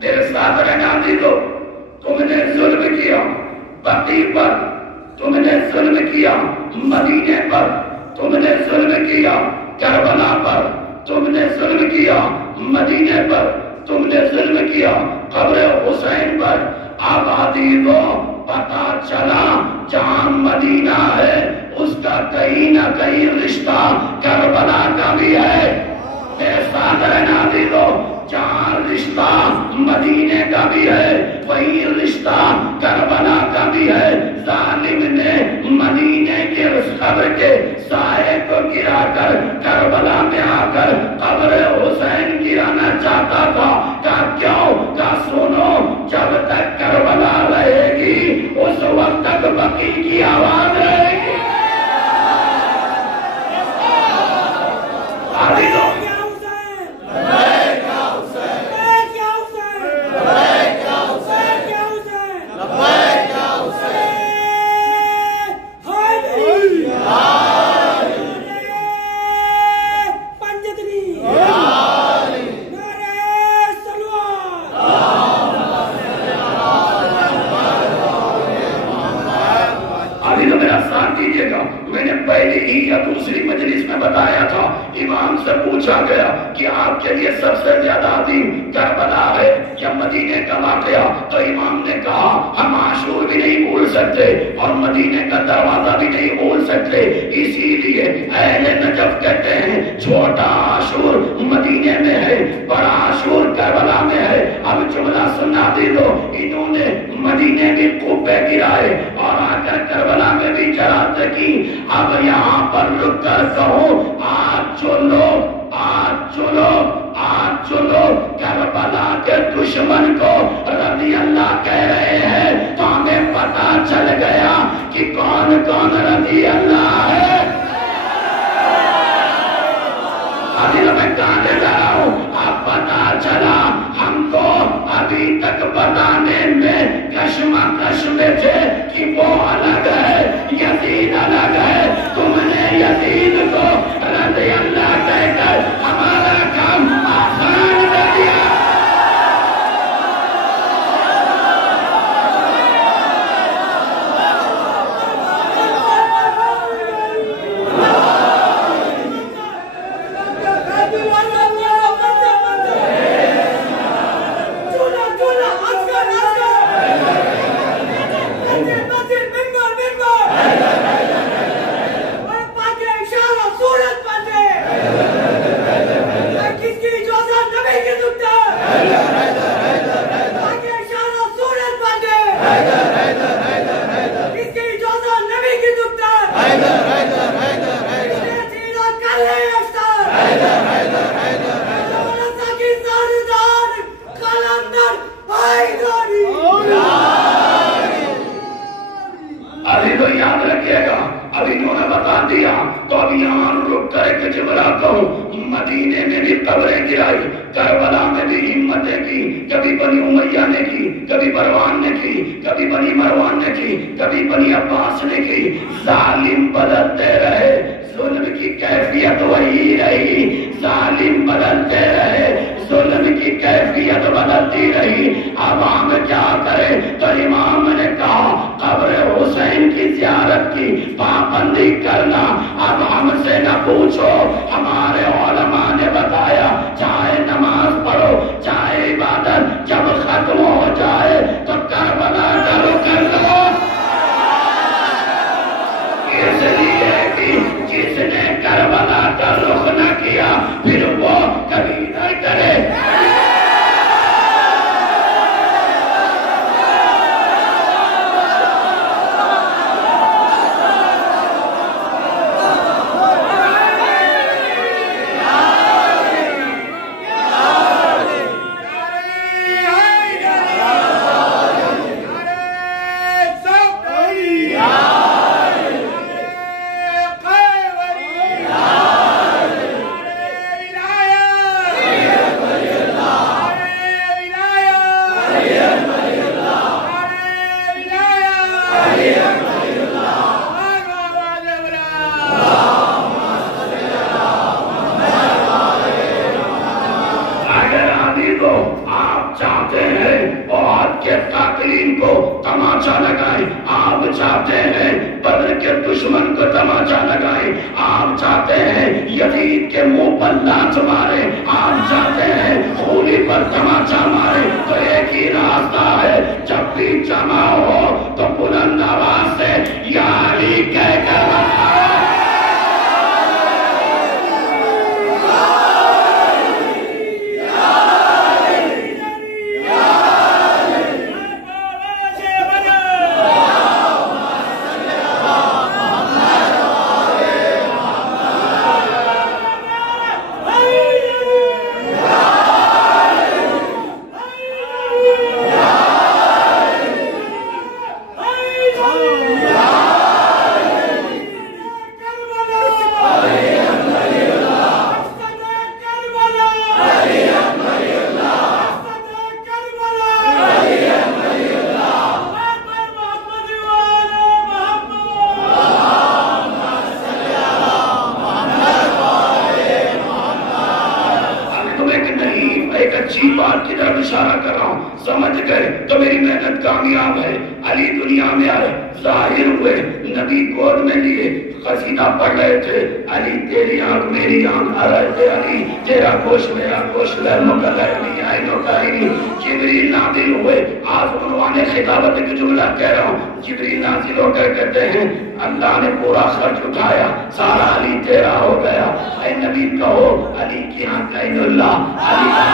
میرے ساتھ رہنا دیدو، تم نے ظلم کیا بقیع پر، تم نے ظلم کیا مدینے پر، تم نے ظلم کیا کربلا پر، تم نے ظلم کیا مدینے پر، تم نے ظلم کیا قبر حسین پر۔ آبادی کو پتا چلا جہاں مدینہ ہے اس کا کہیں نہ کہیں رشتہ کربلا کا بھی ہے، میرے ساتھ رہنا بھی دو، جہاں رشتہ مدینے کا بھی ہے وہی رشتہ کربلا کا بھی ہے۔ ظالم نے مدینے کے اس قبر کے سائے کو گرا کر کربلا میں آ کر قبر حسین گرانا چاہتا تھا۔ کہا کیوں؟ کہا سنو، جب تک کربلا رہے گی اس وقت تک بقیع کی آواز رہے گی۔ دوسری مجلس میں بتایا تھا، امام سے پوچھا گیا کہ آپ کے لیے سب سے زیادہ عظیم کربلا ہے جب مدینے کا واقعہ تو امام نے کہا ہم عاشور بھی نہیں بھول سکتے اور مدینے کا دروازہ بھی نہیں بھول سکتے، اسی لیے اہل نجف کہتے ہیں چھوٹا عاشور مدینے میں ہے، بڑا عاشور کربلا میں ہے۔ اب جملہ سنا دے دو، انہوں نے مدینے میں قبے گرائے اور آ کر کربلا میں بھی جرات کی۔ اب یہاں پر رک کر کہو آج جو لوگ کربلا کے دشمن کو رضی اللہ کہہ رہے ہیں تو ہمیں پتا چل گیا کہ کون کون رضی اللہ ہے۔ ابھی میں کہنے جا رہا ہوں، اب پتا چلا ہم کو ابھی تک بتانے میں کشمکش میں تھے کہ وہ الگ ہے، یزید الگ ہے۔ تم نے یزید کو رضی اللہ کہہ کر ہمارا کام آسان کر دیا۔ ابھی تو یاد رکھیے گا، ابھی انہوں نے بتا دیا تو ابھی یہاں رک کر ایک جملہ کہوں، مدینے میں بھی قبریں گرائی، کربلا میں بھی ہمتیں کی، کبھی بنی امیہ نے کی، کبھی مروان نے کی، کبھی بنی مروان نے کی، کبھی بنی عباس نے کی۔ ظالم بدلتے رہے، ظلم کی کیفیت وہی رہی، ظالم بدلتے رہے، ظلم کی کیفیت بدلتی رہی۔ اب ہم کیا کریں؟ تو امام نے کہا قبر حسین کی زیارت کی پابندی کرنا۔ اب ہم سے نہ پوچھو، ہمارے علماء نے بتایا چاہے نماز پڑھو چاہے عبادت جب ختم ہو جائے تو کربلا کا رخ کر لو، اس لیے کہ جس نے کربلا کا رخ نہ کیا پھر وہ کبھی نہ کرے۔ تماچا لگائے، آپ چاہتے ہیں بدر کے دشمن کو تماچا لگائے، آپ چاہتے ہیں یزید کے منہ پر لات مارے، آپ چاہتے ہیں خولی پر تماچا مارے، تو ایک ہی راستہ ہے، جب بھی جمع ہو تو بلند آواز سے یا علی کہہ کر کامیاب ہے. علی دنیا میں آئے, ظاہر ہوئے, نبی گود میں لیے, قصیدہ پڑھ رہے تھے. علی تیری آنکھ میری آنکھ آ رہے تھے. علی تیرا گوشت میرا گوشت, لہنوں کا لہنی آئینوں کا آئینی. جبریل نازل ہوئے, آج عنوان خطابت کی جملہ کہہ رہا ہوں. جبریل نازل ہو کر کہتے ہیں اللہ نے پورا خرچ اٹھایا, سارا علی تیرا ہو گیا. اے نبی کہو علی کی آنکھ عین اللہ, علی کا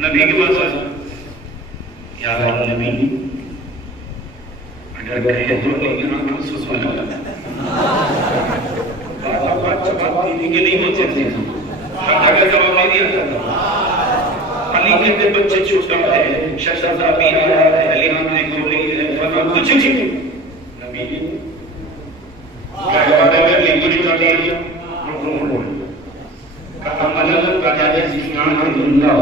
نبی کے پاس یا نبی اگر کہے تو یہاں محسوس ہونے والا بات دینے کے نہیں ہوتے تھے. اگر جواب نہیں دیا تھا علی کہتے بچے چھوٹا ہے, شہزادہ بھی آیا ہے, علی ہم نے گولی ہے, فلاں کچھ نہیں. نبی کیا بارے میں لیکن چاہ دیا کہا ملل قجادہ سیان اللہ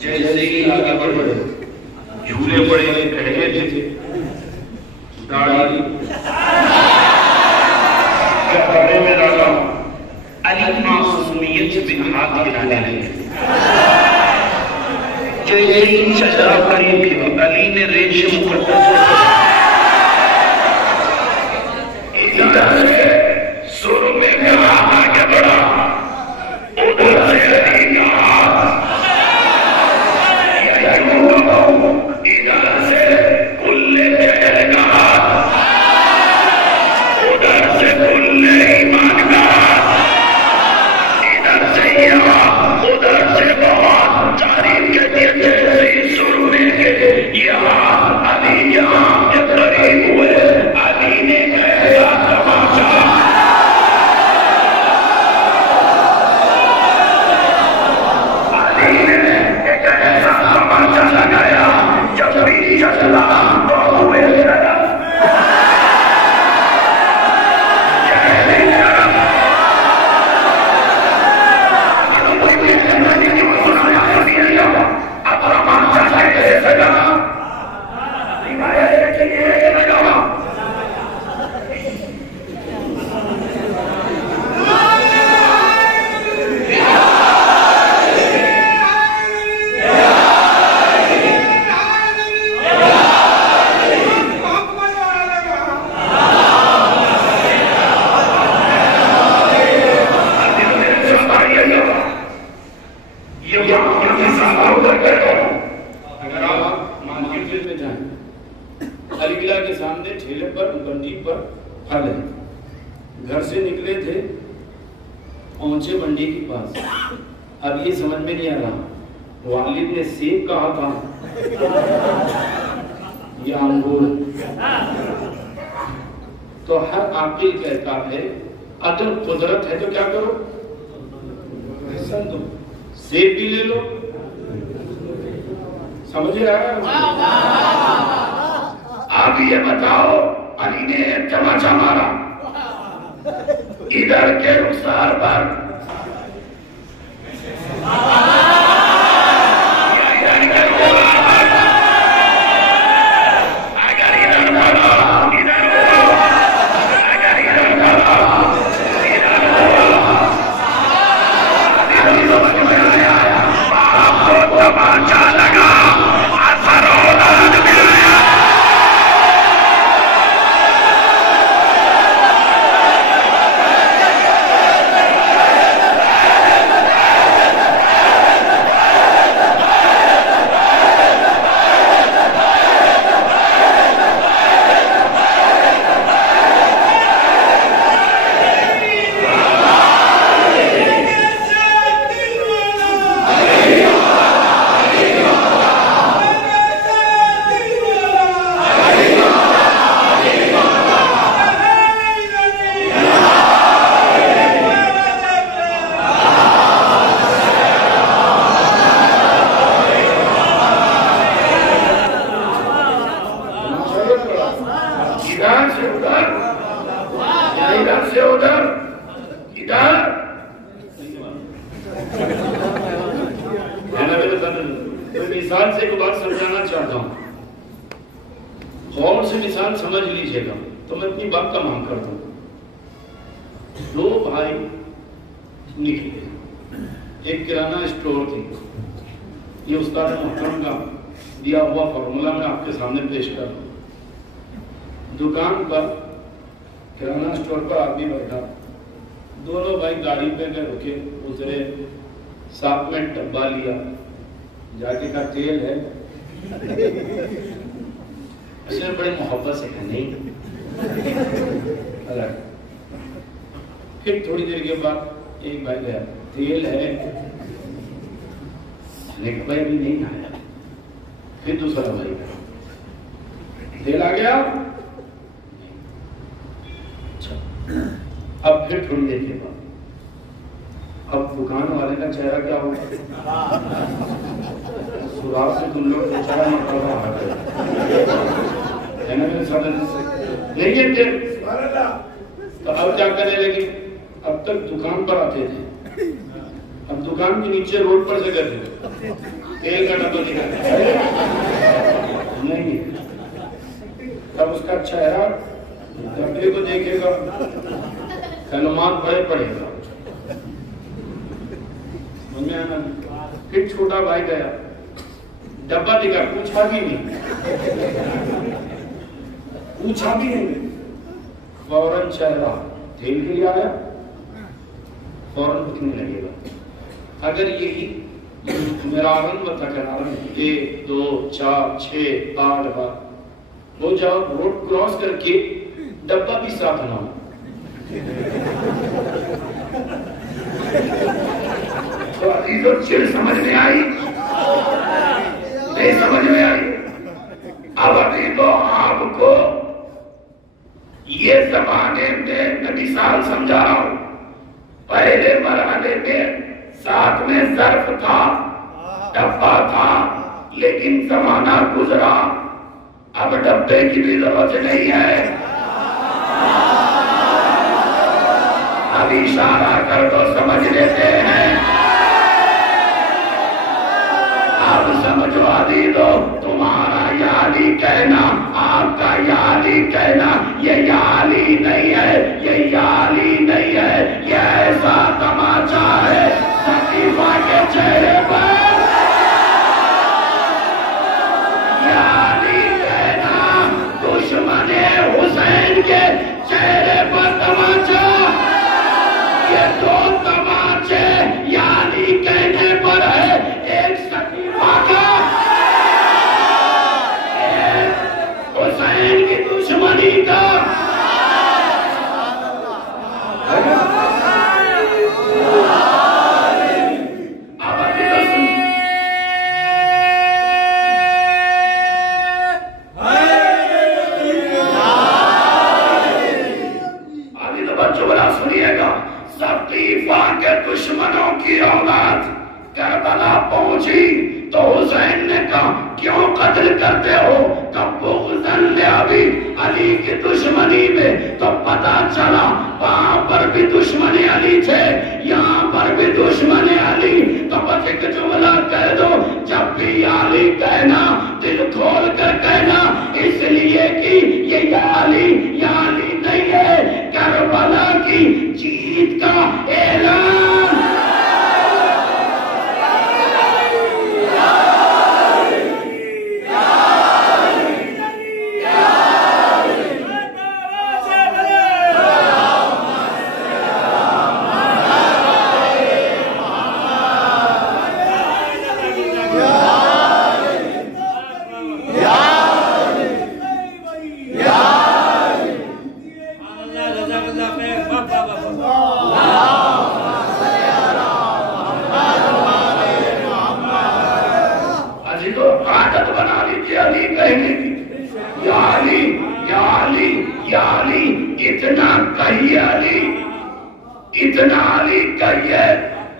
جیسے ہی آگے بڑھے جھولے بڑے کہے تھے داڑھی کپڑے میں ڈالا. علی معصومیت میں ہاتھ گرانے لگے. جیسے ہی شجرہ قریب تھی علی نے ریشم مقدس ادھر سے سر میں آگے بڑھا, ادھر سے علی کا ادھر سے کل جہل کا, ادھر سے کل ایمان کا, ادھر سے یہاں ادھر سے بہت تعریف کے دیے جیسے سر میں یہاں علی یہاں کے قریب ہوئے. علی نے ایسا تماشا لگایا جب بھی چلا تو ہوئے گھر سے نکلے تھے, پہنچے منڈی کے پاس. اب یہ سمجھ میں نہیں آ رہا والد نے سیب کہا تھا یا انگور. تو ہر عاقل کہتا ہے اگر قدرت ہے تو کیا کرو, احسان دو, سیب بھی لے لو. سمجھ رہا ہے؟ آپ یہ بتاؤ علی نے تماچا مارا ادھر کے رخسار پر, تماچا لگا اثر اولاد میں آیا. میں مثال سے ایک بات سمجھانا چاہتا ہوں، غور سے مثال سمجھ لیجئے گا تو میں اپنی بات کا مان کر دوں. دو بھائی نکلے، ایک کرانہ اسٹور تھی. یہ استاد محترم کا دیا ہوا فارمولا میں آپ کے سامنے پیش کر رہا ہوں. دکان پر کرانہ اسٹور پر آدمی بیٹھا، دونوں بھائی گاڑی پہ گئے، رکے، اترے، ساتھ میں ڈبہ لیا، جا کے کہا تیل ہے؟ اس نے بڑے محبت سے کہا نہیں. پھر تھوڑی دیر کے بعد ایک بھائی گیا، تیل ہے؟ نے کہا بھائی ابھی نہیں آیا. پھر دوسرا بھائی گیا، تیل آ گیا؟ اب پھر تھوڑی دیر کے بعد اب دکان والے کا چہرہ کیا ہوگا؟ سراغ سے تم لوگ چہرہ نکل رہا ہے نا میرے ساتھ نہیں ہے تیل. تو اب کیا کرنے لگے؟ اب تک دکان پر آتے تھے، اب دکان کے نیچے روڈ پر سے کرتے تیل کا ڈبہ نکالتے نہیں. تب اس کا چہرہ ڈبے کو دیکھے گا، کلمات بڑے پڑے گا. پھر چھوٹا بھائی گیا، ڈبہ دکھا، پوچھا بھی نہیں، پوچھا بھی نہیں، فوراً چہرہ تیل کے لیے آیا، فوراً پوچھنے لگے گا. اگر یہی مرارن و تکرارن 1 2 4 6 8 بار وہ جب روڈ کراس کر کے ڈبہ بھی صاف نہ ہو، تو عزیزوں چل سمجھ میں آئی؟ نہیں سمجھ میں آئی؟ اب عزیزوں آپ کو یہ زمانے میں میں مثال سمجھا رہا ہوں. پہلے مرحلے میں ساتھ میں ظرف تھا، ڈبہ تھا، لیکن زمانہ گزرا، اب ڈبے کی بھی ضرورت نہیں ہے. اب اشارہ کر دو سمجھ لیتے ہیں. اب سمجھو عزیزو، تمہارا یالی کہنا، آپ کا یالی کہنا، یہ یالی نہیں ہے، یہ یالی نہیں ہے، یہ ایسا تماچا ہے سقیفہ کے چہرے پر. یالی کہنا دشمن حسین کے چہرے پر تماچا. یہ دو تماچے یالی کہنے پر ہے، ایک سقیفہ کا، ایک حسین کی دشمنی کا. دشمنوں کی اولاد کربلا پہنچی تو حسین نے کہا کیوں قتل کرتے ہو؟ کب بغضاً لعبی علی کی دشمنی میں تو پتا چلا وہاں پر بھی دشمن علی تھے، یہاں پر بھی دشمن علی. تو بس ایک جملہ کہہ دو، جب بھی علی کہنا دل کھول کر کہنا، اس لیے کہ یہ علی نہیں ہے، کربلا کی جیت کا اعلان. اتنا علی کہیے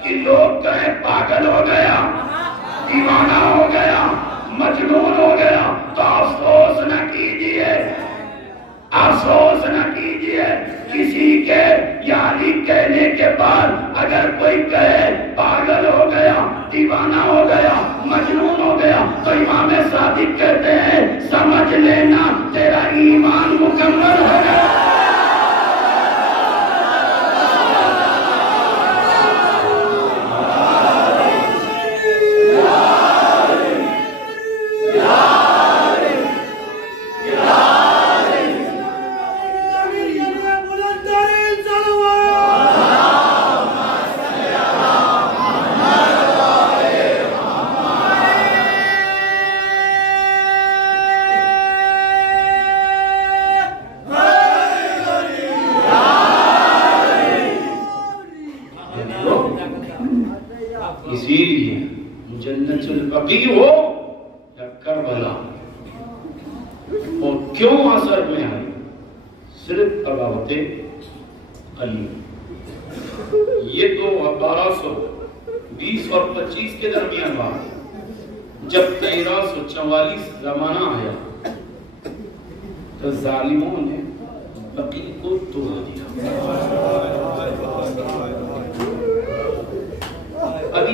کہ لوگ کہیں پاگل ہو گیا، دیوانہ ہو گیا، مجنون ہو گیا. تو افسوس نہ کیجیے، افسوس نہ کیجیے. کسی کے یعنی کہنے کے بعد اگر کوئی کہے پاگل ہو گیا، دیوانہ ہو گیا، مجنون ہو گیا، آیا تو امام صادق کہتے ہیں سمجھ لینا تیرا ایمان مکمل ہو گیا. اسی لیے جنت البقیع ہو یا کربلا اور کیوں اثر میں آئی صرف بغاوت علی. یہ تو 1220 اور 25 کے درمیان بات جب 1344 زمانہ آیا تو ظالموں نے بقیع کو توڑ دیا.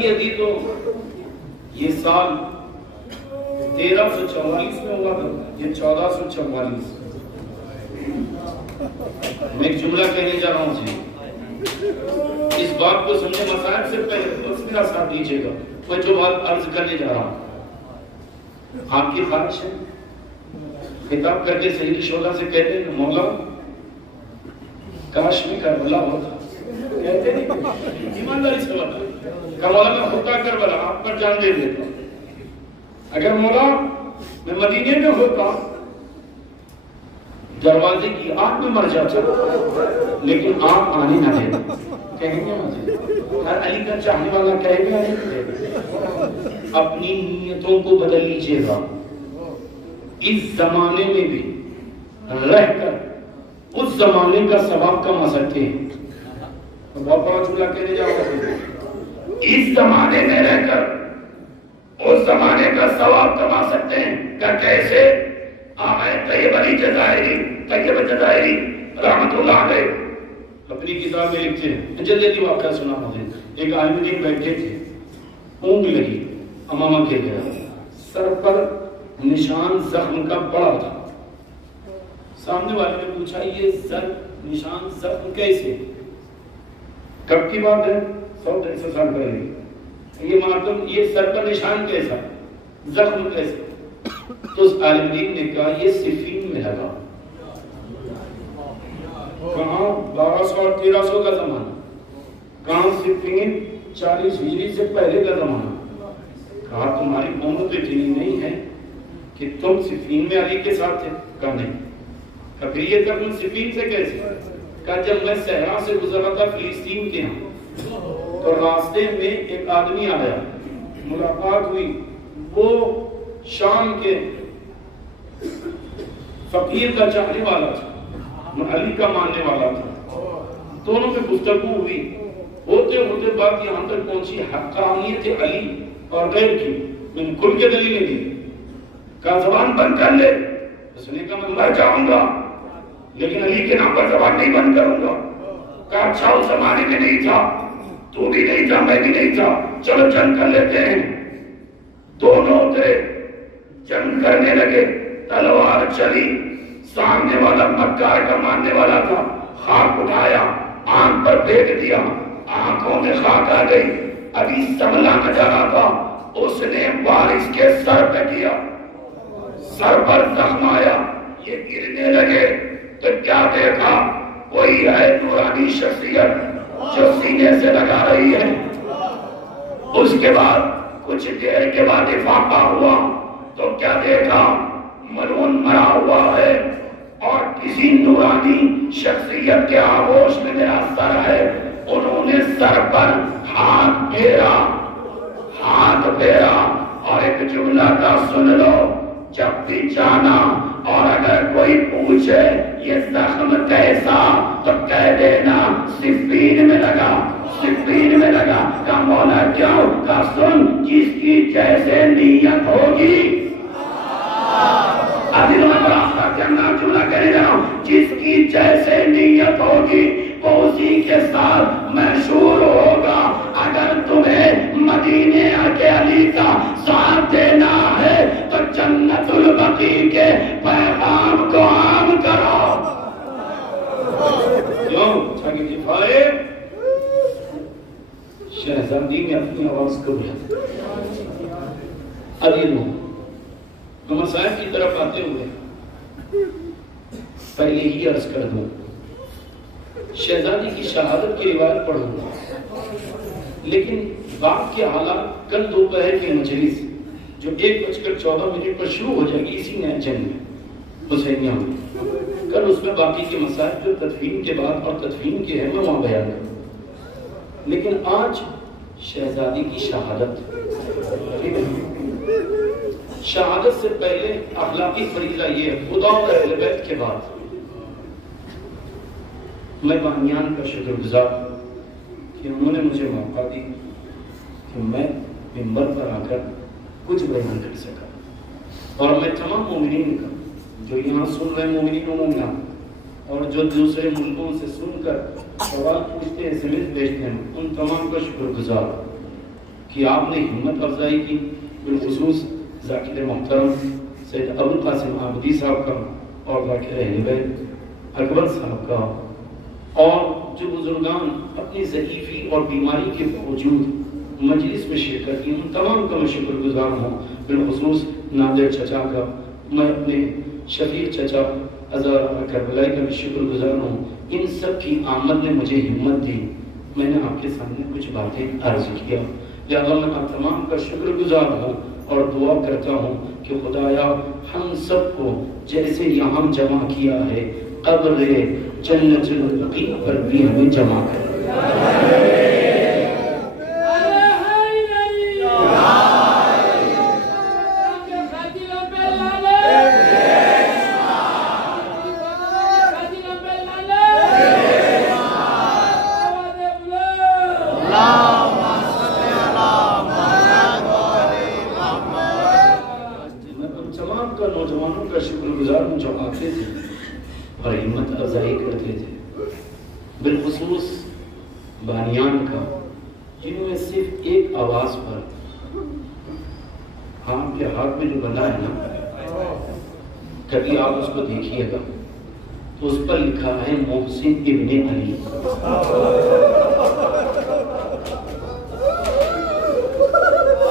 ابھی تو یہ سال 1344 میں ہوا تھا, یہ 1444. میں ایک جملہ کہنے جا رہا ہوں جی, اس بات کو سمجھے مسائل سے پہلے بس میرا ساتھ دیجیے گا. میں جو بات عرض کرنے جا رہا ہوں آپ کی خواہش ہے خطاب کر کے سید شعلہ سے کہتے ہیں مولا کاش میں کربلا ہوتا, کہتے نہیں ایمانداری سے بتا کہ مولا میں خطا کربلا آپ پر جان دے دیتا. اگر مولا میں مدینے میں ہوتا دروازے کی آگ میں مر جاتا لیکن آپ آنے نہ دیتے. کہیں گے مجھے ہر علی کا چاہنے والا کہے گا اپنی نیتوں کو بدل لیجئے گا. اس زمانے میں بھی رہ کر اس زمانے کا ثواب کما سکتے ہیں. بہت بڑا جملہ کہنے جا رہا ہوں, اس زمانے میں رہ کر اس زمانے کا ثواب کما سکتے ہیں. کہ کیسے طیب علی جزائری رحمت اللہ علیہ اپنی کتاب میں لکھتے ہیں. جلدی واقعہ سنا مجھے. ایک عالم دین بیٹھے تھے, اونگ لگی, امامہ کے گیا, سر پر نشان زخم کا بڑا تھا. سامنے والے نے پوچھا یہ نشان زخم کیسے؟ کب کی بات ہے؟ 100-150 سال پہلے. یہ مطلب یہ سر پر نشان کیسا, زخم کیسے؟ تو اس عالم دین نے کہا یہ صفین میں لگا. کہاں 1200 اور 1300 کا زمانہ, کہاں صفین 40 ہجری سے پہلے کا زمانہ. کہا تمہاری عمر تو اتنی نہیں ہے کہ تم صفین میں علی کے ساتھ تھے. کہا نہیں. کہا پھر یہ تم صفین سے کیسے؟ کہا جب میں صحرا سے گزر رہا تھا فلسطین کے ہاں تو راستے میں ایک آدمی آیا, ملاقات ہوئی. وہ شام کے فقیر کا چاہنے والا تھا, علی کا ماننے والا تھا. دونوں میں گفتگو ہوئی. ہوتے ہوتے بات یہاں تک پہنچی حقانیت علی اور غیر کی. میں نے کھل کے دلیلیں دی. کہا زبان بند کر لے. اس نے کہا میں مر جاؤں گا لیکن علی کے نام پر زبان نہیں بند کروں گا. کہا اچھا اس زمانے میں نہیں تھا, تو بھی نہیں تھا, میں بھی نہیں تھا, چلو جنگ کر لیتے ہیں. دونوں تھے, جنگ کرنے لگے. تلوار چلی, سامنے والا مکار کا ماننے والا تھا, خاک اٹھایا, آنکھ پر پھینک دیا, آنکھوں میں خاک آ گئی. ابھی سنبھلا نہ جا رہا تھا, اس نے وارث کے سر پہ کیا, سر پر زخم آیا, یہ گرنے لگے. تو کیا دیکھا, کوئی ہے نورانی شخصیت جو سینے سے لگا رہی ہے. اس کے بعد کچھ دیر کے بعد افاقہ ہوا تو کیا دیکھا, ملعون مرا ہوا ہے اور کسی نورانی شخصیت کے آغوش میں میرا سر ہے. انہوں نے سر پر ہاتھ پھیرا اور ایک جملہ کا سن لو, جب بھی جانا اور اگر کوئی پوچھے یہ زخم کیسا تو کہہ دینا صفین میں لگا, صفین میں لگا. کہا مولا کیوں؟ کہا سن, جس کی جیسے نیت ہوگی. ابھی تو میں بڑا جملہ کہنے جا رہا ہوں, جس کی جیسے نیت ہوگی وہ اسی کے ساتھ مشہور ہوگا. اگر تمہیں مدینے کے علی کا ساتھ دینا ہے اپنی آواز کو بلند. اب یہ لوگ تو مسائل کی طرف آتے ہوئے پہلے ہی عرض کر دوں، شہزادی کی شہادت کی روایت پڑھوں گا، لیکن باپ کے حالات کل دوپہر کی مجلس جو 1:14 پر شروع ہو جائے گی اسی نئے جنگ میں حسینیہ میں، کل اس میں باقی کے مسائل جو تدفین کے بعد اور تدفین کے ہیں میں وہاں بیان کروں. لیکن آج شہزادی کی شہادت، ٹھیک ہے، شہادت سے پہلے اخلاقی فریضہ یہ ہے، خدا اور اہل بیت کے بعد میں بانیان کا شکر گزار کہ انہوں نے مجھے موقع دی کہ میں منبر پر آ کر کچھ بیان کر سکا. اور میں تمام مومنین کا جو یہاں سن رہے مومنین و مومنات اور جو دوسرے ملکوں سے سن کر سوال پوچھتے ہیں، SMS بھیجتے ہیں، ان تمام کا شکر گزار کہ آپ نے ہمت افزائی کی. بالخصوص ذاکر محترم سید ابوالقاسم عابدی صاحب کا اور ذاکر اہل بیت اکبر صاحب کا اور جو بزرگان اپنی ضعیفی اور بیماری کے باوجود مجلس میں شرکت کی، ان تمام کا میں شکر گزار ہوں. بالخصوص نادر چچا کا، میں اپنے شفیق چچا ازارہ کربلائی کا بھی شکر گزار ہوں. ان سب کی آمد نے مجھے ہمت دی. میں نے آپ کے سامنے کچھ باتیں عرض کیا، لہذا میں آپ تمام کا شکر گزار ہوں اور دعا کرتا ہوں کہ خدایا ہم سب کو جیسے یہاں جمع کیا ہے قبر جنت البقیع پر بھی ہمیں جمع کر. نوجوانوں کا شکر گزار ہوں جو آتے تھے اور ہمت افزائی کرتے تھے، بالخصوص بانیان کا جنہوں نے صرف ایک آواز پر، آپ کے ہاتھ میں جو بنا ہے نا، کبھی آپ اس کو دیکھیے گا تو اس پر لکھا ہے محسن ابن علی.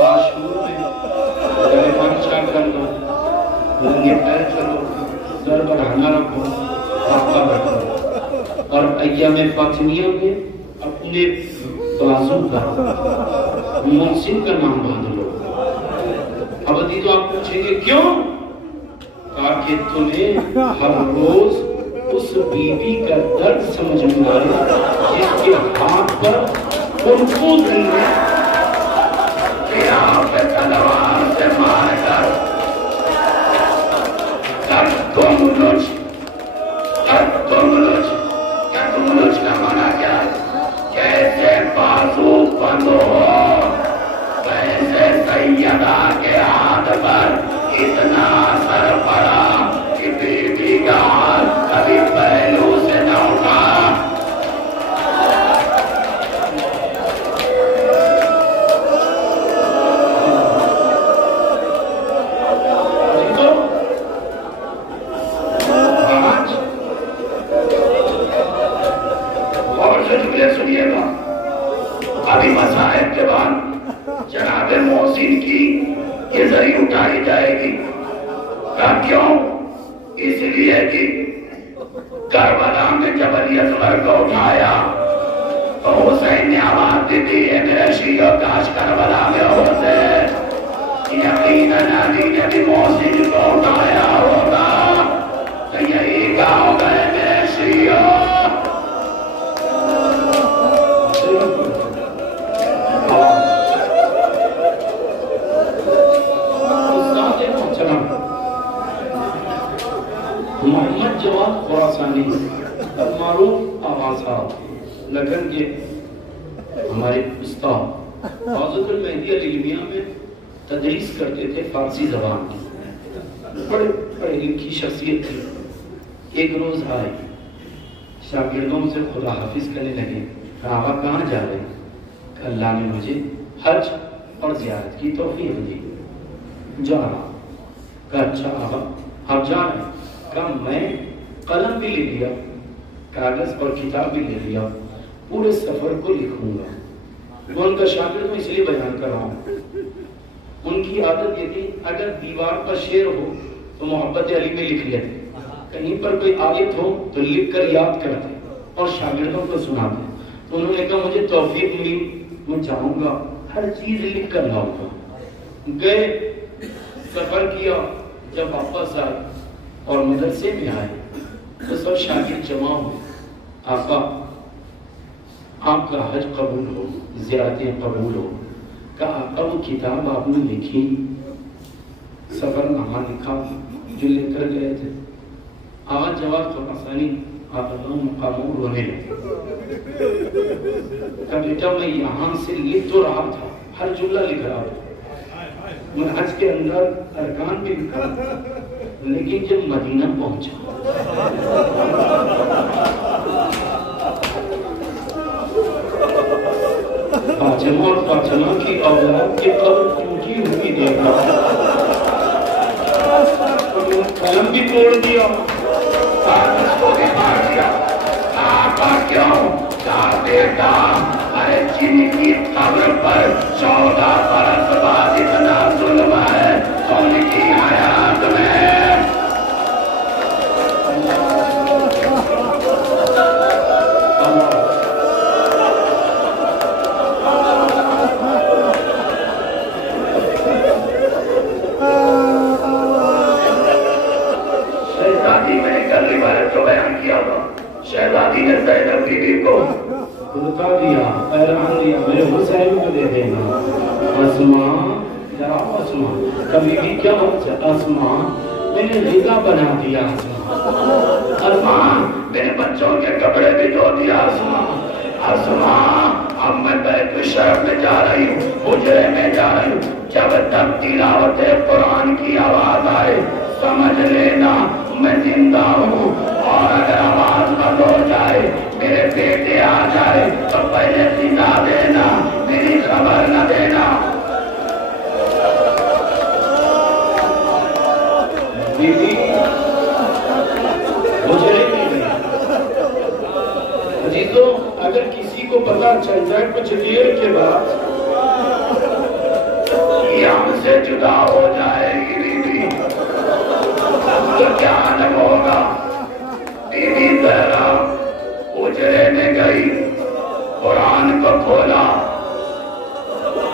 عاشور میں غریبان چاہ کرنا، یہ پیر چلو، در بڑھانا رکھو، آقا رکھو، اور ایام فاطمیہ میں اپنے بازو کا محسن کا نام باندھ لو. اب ادھی تو آپ پوچھیں گے کیوں؟ تاکہ تمہیں ہر روز اس بی بی کا درد سمجھ میں آئے جس کے ہاتھ پر خرفو دل میں کہ آپ تلوار سے مار کر تملج کا مانا کیا؟ جیسے بازو بند ہو ویسے سیدہ کے ہاتھ پر اتنا اثر پڑا کہ بی بی کا ہاتھ کبھی پہلو سے نہ اٹھا. ابھی مسائل کے بعد جناب محسن کی یہ زری اٹھائی جائے گی. کیوں؟ اس لیے کہ کربلا میں جب علی اصغر کو اٹھایا تو حسین نے آواز دی تھی ہے میرے شیعہ کاش کربلا میں ہوتے. یقیناً علی نے بھی محسن کو اٹھایا ہوگا تو یہی گاؤں گئے میرے شیعہ. محمد جواد خراسانی معروف آوازات لگن کے ہمارے استاد حضرت المہدی العلمیہ میں تدریس کرتے تھے فارسی زبان کی، بڑے پڑھے لکھی شخصیت تھی. ایک روز آئے شاگردوں سے خدا حافظ کرنے لگے. آقا کہاں جا رہے ہیں؟ کہ اللہ نے مجھے حج اور زیارت کی توفیق دی. جا رہا. کہ اچھا آقا آپ جا رہے ہیں؟ کہ میں قلم بھی لے لیا، کاغذ اور کتاب بھی لے لیا، پورے سفر کو لکھوں گا. میں ان کا شاگرد ہوں اس لیے بیان کر رہا ہوں. ان کی عادت یہ تھی اگر دیوار پر شعر ہو تو محبت علی میں لکھ لیتے, کہیں پر کوئی آیت ہو تو لکھ کر یاد کرتے اور شاگردوں کو سناتے. تو انہوں نے کہا مجھے توفیق ملی, میں چاہوں گا ہر چیز لکھ کر لاؤں گا. گئے, سفر کیا, جب واپس آئے اور مدرسے میں آئے تو سب شاگرد جمع ہوئے. آقا آپ کا حج قبول ہو, زیارتیں قبول ہو. کہا آقا وہ کتاب آپ نے لکھی, سفر نامہ لکھا جو لے کر گئے تھے. آج جواب خراسانی آپ اللہ مقاموں رونے لگے. کہا بیٹا میں یہاں سے لکھ تو رہا تھا, ہر جملہ لکھ رہا تھا, میں حج کے اندر ارکان بھی لکھا, لیکن جب مدینہ پہنچا فاطمہ اور فاطمہ کی اولاد کے قبر ٹوٹی ہوئی دیکھا, قلم بھی توڑ دیا, کاغذ کو بھی مار دیا. آقا کیوں؟ کہا بیٹا ارے جن کی قبر پر 14 برس بعد اتنا ظلم ہے تو ان کی حیات میں شہزادی نے زینب بی بی کو دھوکا دیا, اعلان دیا میرے حسین کو دے دینا. اسماء ذرا اسماء کبھی بھی کیا اسماء میں نے رضا بنا دیا. اسماء میرے بچوں کے کپڑے بھی دھو دیا. اسماء اب میں بیت الشرف میں جا رہی ہوں, حجرے میں جا رہی ہوں, جب تک تلاوت قرآن کی آواز آئے سمجھ لینا میں زندہ ہوں, اور اگر آواز بند ہو جائے میرے بیٹے آ جائے تو پہلے سنا دینا, میری خبر نہ دینا. بی بی حجرے میں گئی. عزیزوں اگر کسی کو پتا چل جائے کچھ دیر کے بعد یہ ہم سے جدا ہو جائے گی بی بی تو کیا عالم ہوگا. بی بی زہرا حجرے میں گئی, قرآن کو کھولا,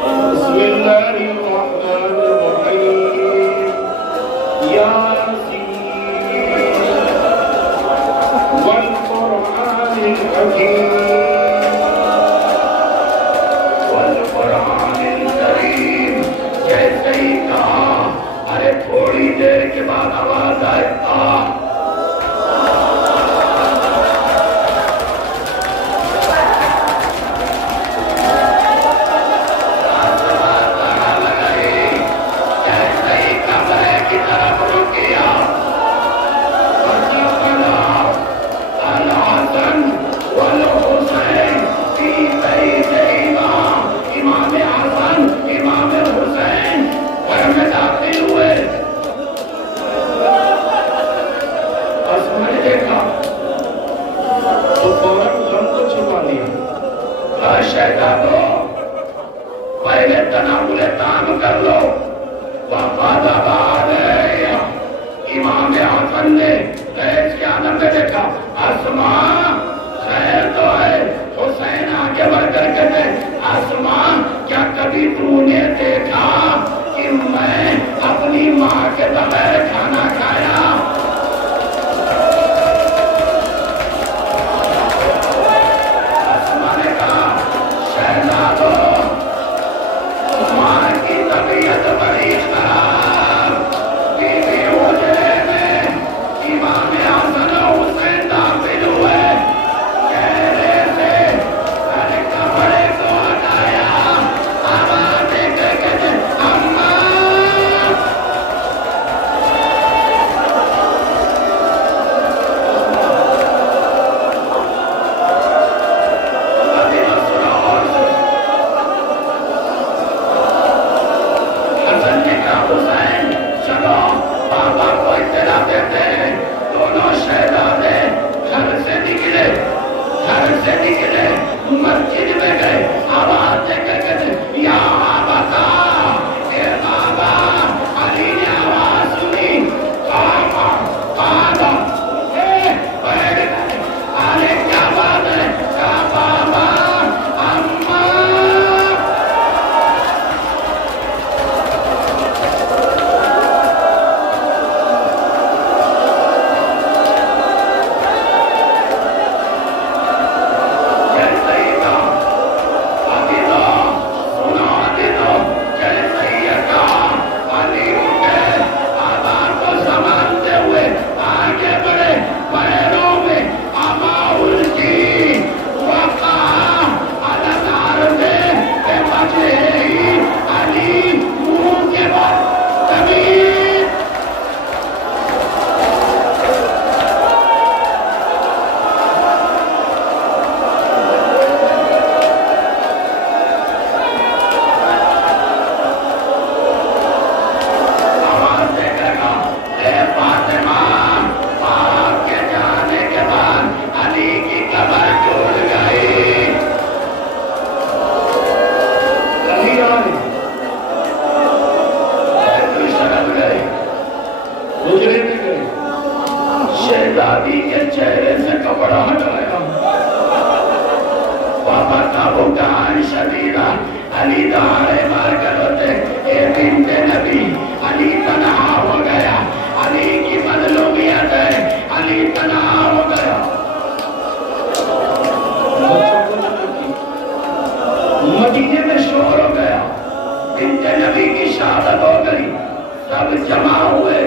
بسم اللہ الرحمن الرحیم, یاسین والقرآن الحکیم والقرآن الکریم. جیسے ہی کہا ارے تھوڑی دیر کے بعد آواز آئے پہلے تناول تام کر لو. وفاد آباد ہے امام حسن نے ریس کے آدم میں دیکھا اسماء خیر تو ہے. حسین آگے بڑھ کر کہتے اسماء کیا کبھی تو نے دیکھا کہ میں اپنی ماں کے بغیر کھانا کھایا؟ اسماء نے کہا شہزادو ماں کی طبیعت بڑی خراب. بی بی حجرے میں امام حسن و حسین داخل ہوئے. کہہ رہے تھے ارے کپڑے کو ہٹایا. آواز دے کر کہتے اماں شہزادی کے چہرے سے کپڑا ہٹایا بابا کا بکان شدیدہ علی دہاڑے مار کر ہوتے اے بنت نبی علی تنہا ہو گیا علی کی مظلومیت ہے علی تنہا ہو گیا مدینے میں شور ہو گیا بنت نبی کی شہادت ہو گئی سب جمع ہوئے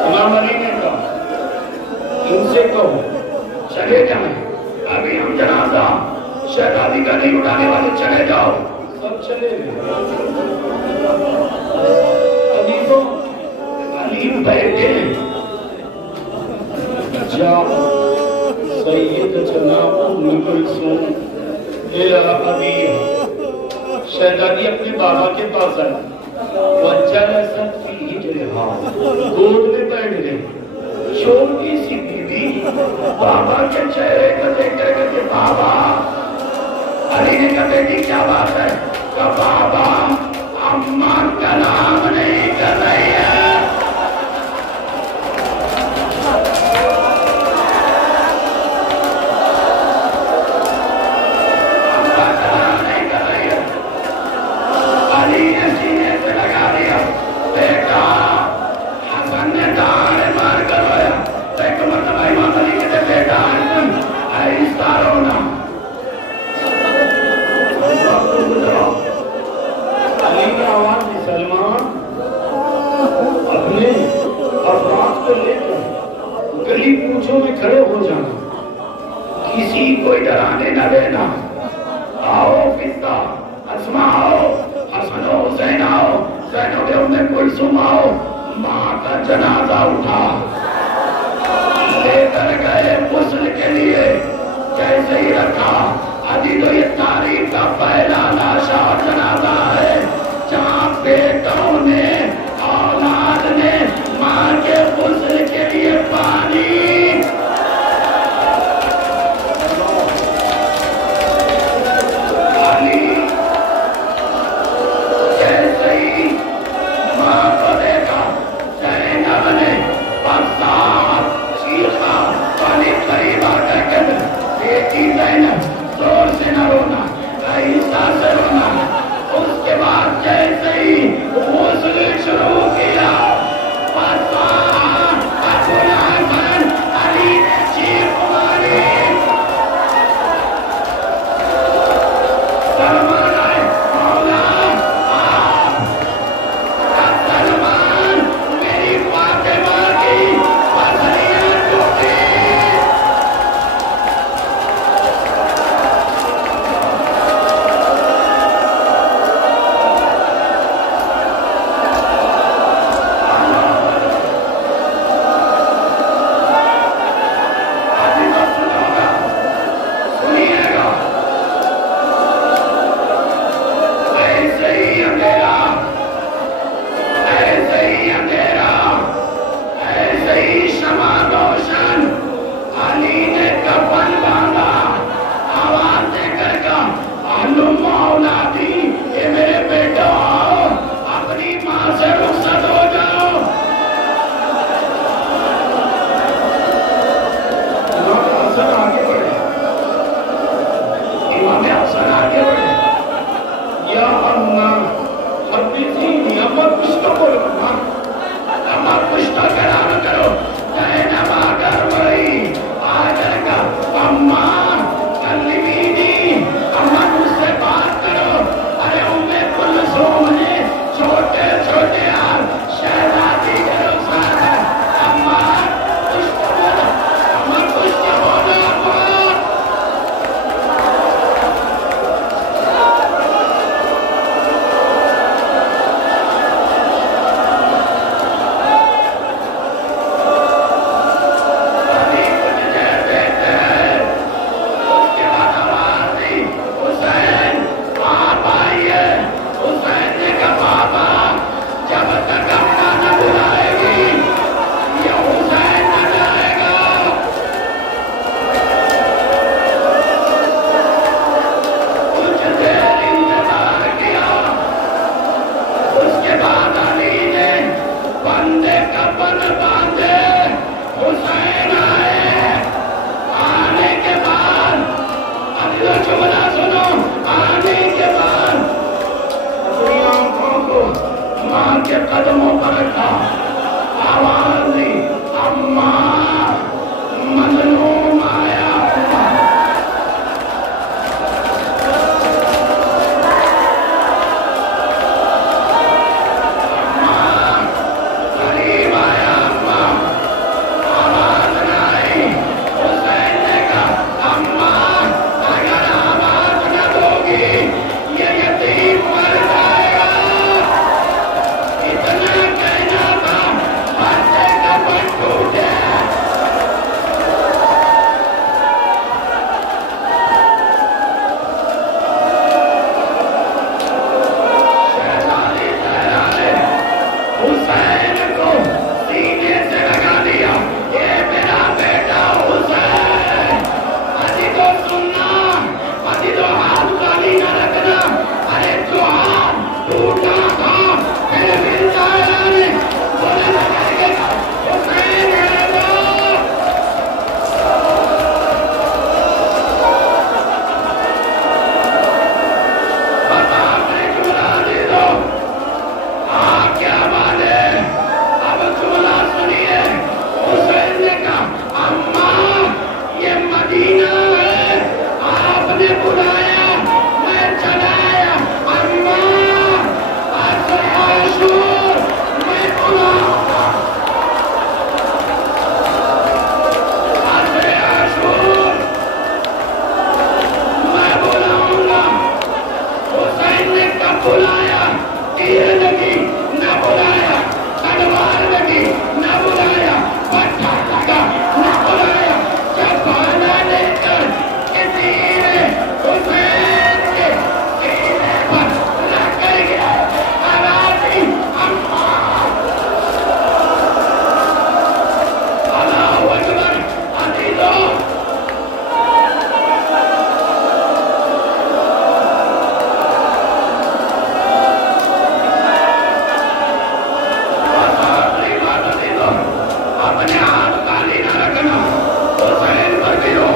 امام علی نے کہا ان سے کہو چلے جائیں ابھی ہم جنازہ شہزادی کا نہیں اٹھانے والے چلے جاؤ سب چلے گئے عزیزوں علی بیٹھے جا سیدتنا ام کلثوم الی ابیہا شہزادی اپنے بابا کے پاس آئی وجلست فی حجرہا گود میں بیٹھ گئے چھوٹی سی بیوی بابا کے چہرے کو دیکھ کر کہتے بابا علی نے کہا بیٹی کیا بات ہے کہ بابا اماں کلام نہیں کر رہی ہے اماں کلام نہیں کر رہی ہے علی نے سینے سے لگا دیا بیٹا حسن نے داڑے مار کر رویا ایک مرتبہ امام علی کہتے بیٹا حسن ایسا رونا علی کی آواز میں سلمان اپنے افراد کو لے کر گلی پوچھوں میں کھڑے ہو جانا کسی کو ڈرانے نہ دینا آؤ فضہ اسما آؤ حسن و حسین آؤ زینب ام کلثوم آؤ ماں کا جنازہ اٹھا لے کر گئے غسل کے لیے کیسے ہی رکھا ابھی تو یہ تاریخ کا پہلا لاشا اور جنازہ ہے جہاں بیٹوں نے اولاد نے ماں کے غسل کے لیے پانی علی کیسے ہی ماں کو دیکھا زینب نے بسار چیخا پانی قریب آ کر کے بیٹی زینب زور سے نہ رونا عیسیٰ سے رونا اس کے بعد جیسے ہی غسل شروع کیا بسار ابو الحسن علی نے چیخ ماری سلمان آئے مولا سلمان میری فاطمہ کی پسلیاں ٹوٹی حسین جملہ سنو، آنے کے بعد اپنی آنکھوں کو ماں کے قدموں پر رکھا، آواز دی اماں، مظلوم آیا ہوا، اماں قریب آیا ہوا، آواز نہ آئی، حسین نے کہا اماں اگر آواز نہ دوگی یہ یتیم مر جائے گا، اتنا کہنا تھا بچے کا پن ٹوٹے، شہزادی زہرا نے حسین کو سینے سے لگا دیا، یہ میرا بیٹا حسین، ابھی تو سننا، ابھی تو ہاتھ خالی نہ رکھنا، ارے جو ہاتھ ٹوٹا تھا میرے دل زہرا نے بولے لگا کہ حسین ہے وہ، بتا میں جملہ دے دو، کیا بات ہے، اب جملہ سنیے، حسین نے کہا اماں یہ مدینہ ہے، آپ نے بلایا میں چلا آیا، اماں عصر عاشور میں بلاؤں گا، عصر عاشور میں بلاؤں گا، حسین نے کب بلایا، تیر لگی نہ بلایا، تلوار لگی نہ بلایا، پتھر لگا نہ بلایا، جب بہانا لے کر کسی نے حسین کے سینے پر رکھ کر گیا، آوازی اماں، اللہ اکبر، عزیزو، اپنے ہاتھ خالی نہ رکھنا، حسین پر بھی رو،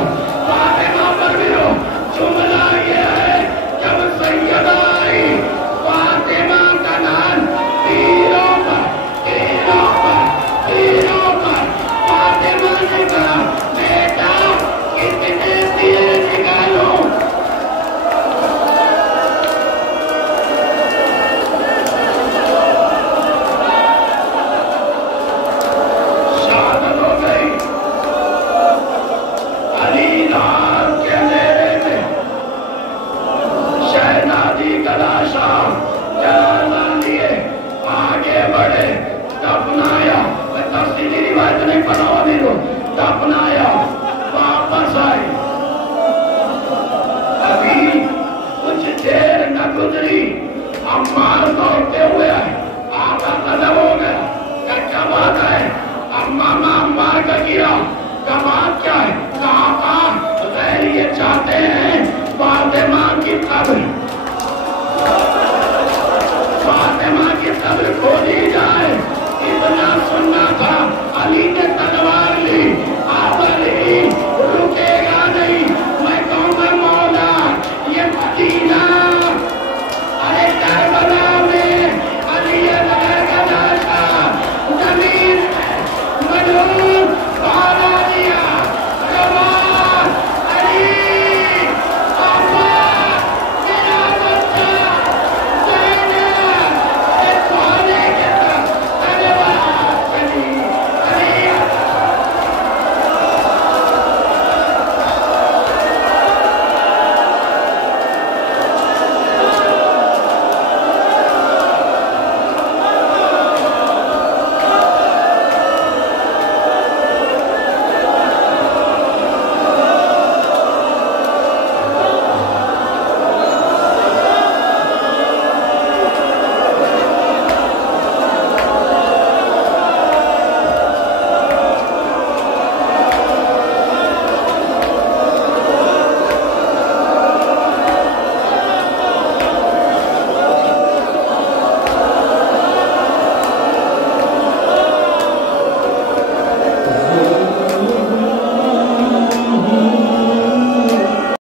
فاطمہ پر بھی رو، جملہ یہ ہے جب سیدہ آئی فاطمہ کا نام تیروں پر، تیروں پر، تیروں پر، فاطمہ نے کہا بیٹا کتنے تیر نکالوں، شہادت ہو گئی، علی نار کے اندھیرے میں شہزادی کا لاشا جنازہ لیے آگے بڑھے، دفنایا، میں تفصیلی روایت نہیں پڑھا ابھی تو، دفنایا، واپس آئی، ابھی کچھ دیر نہ گزری، عمار دوڑتے ہوئے آئے، آقا قدم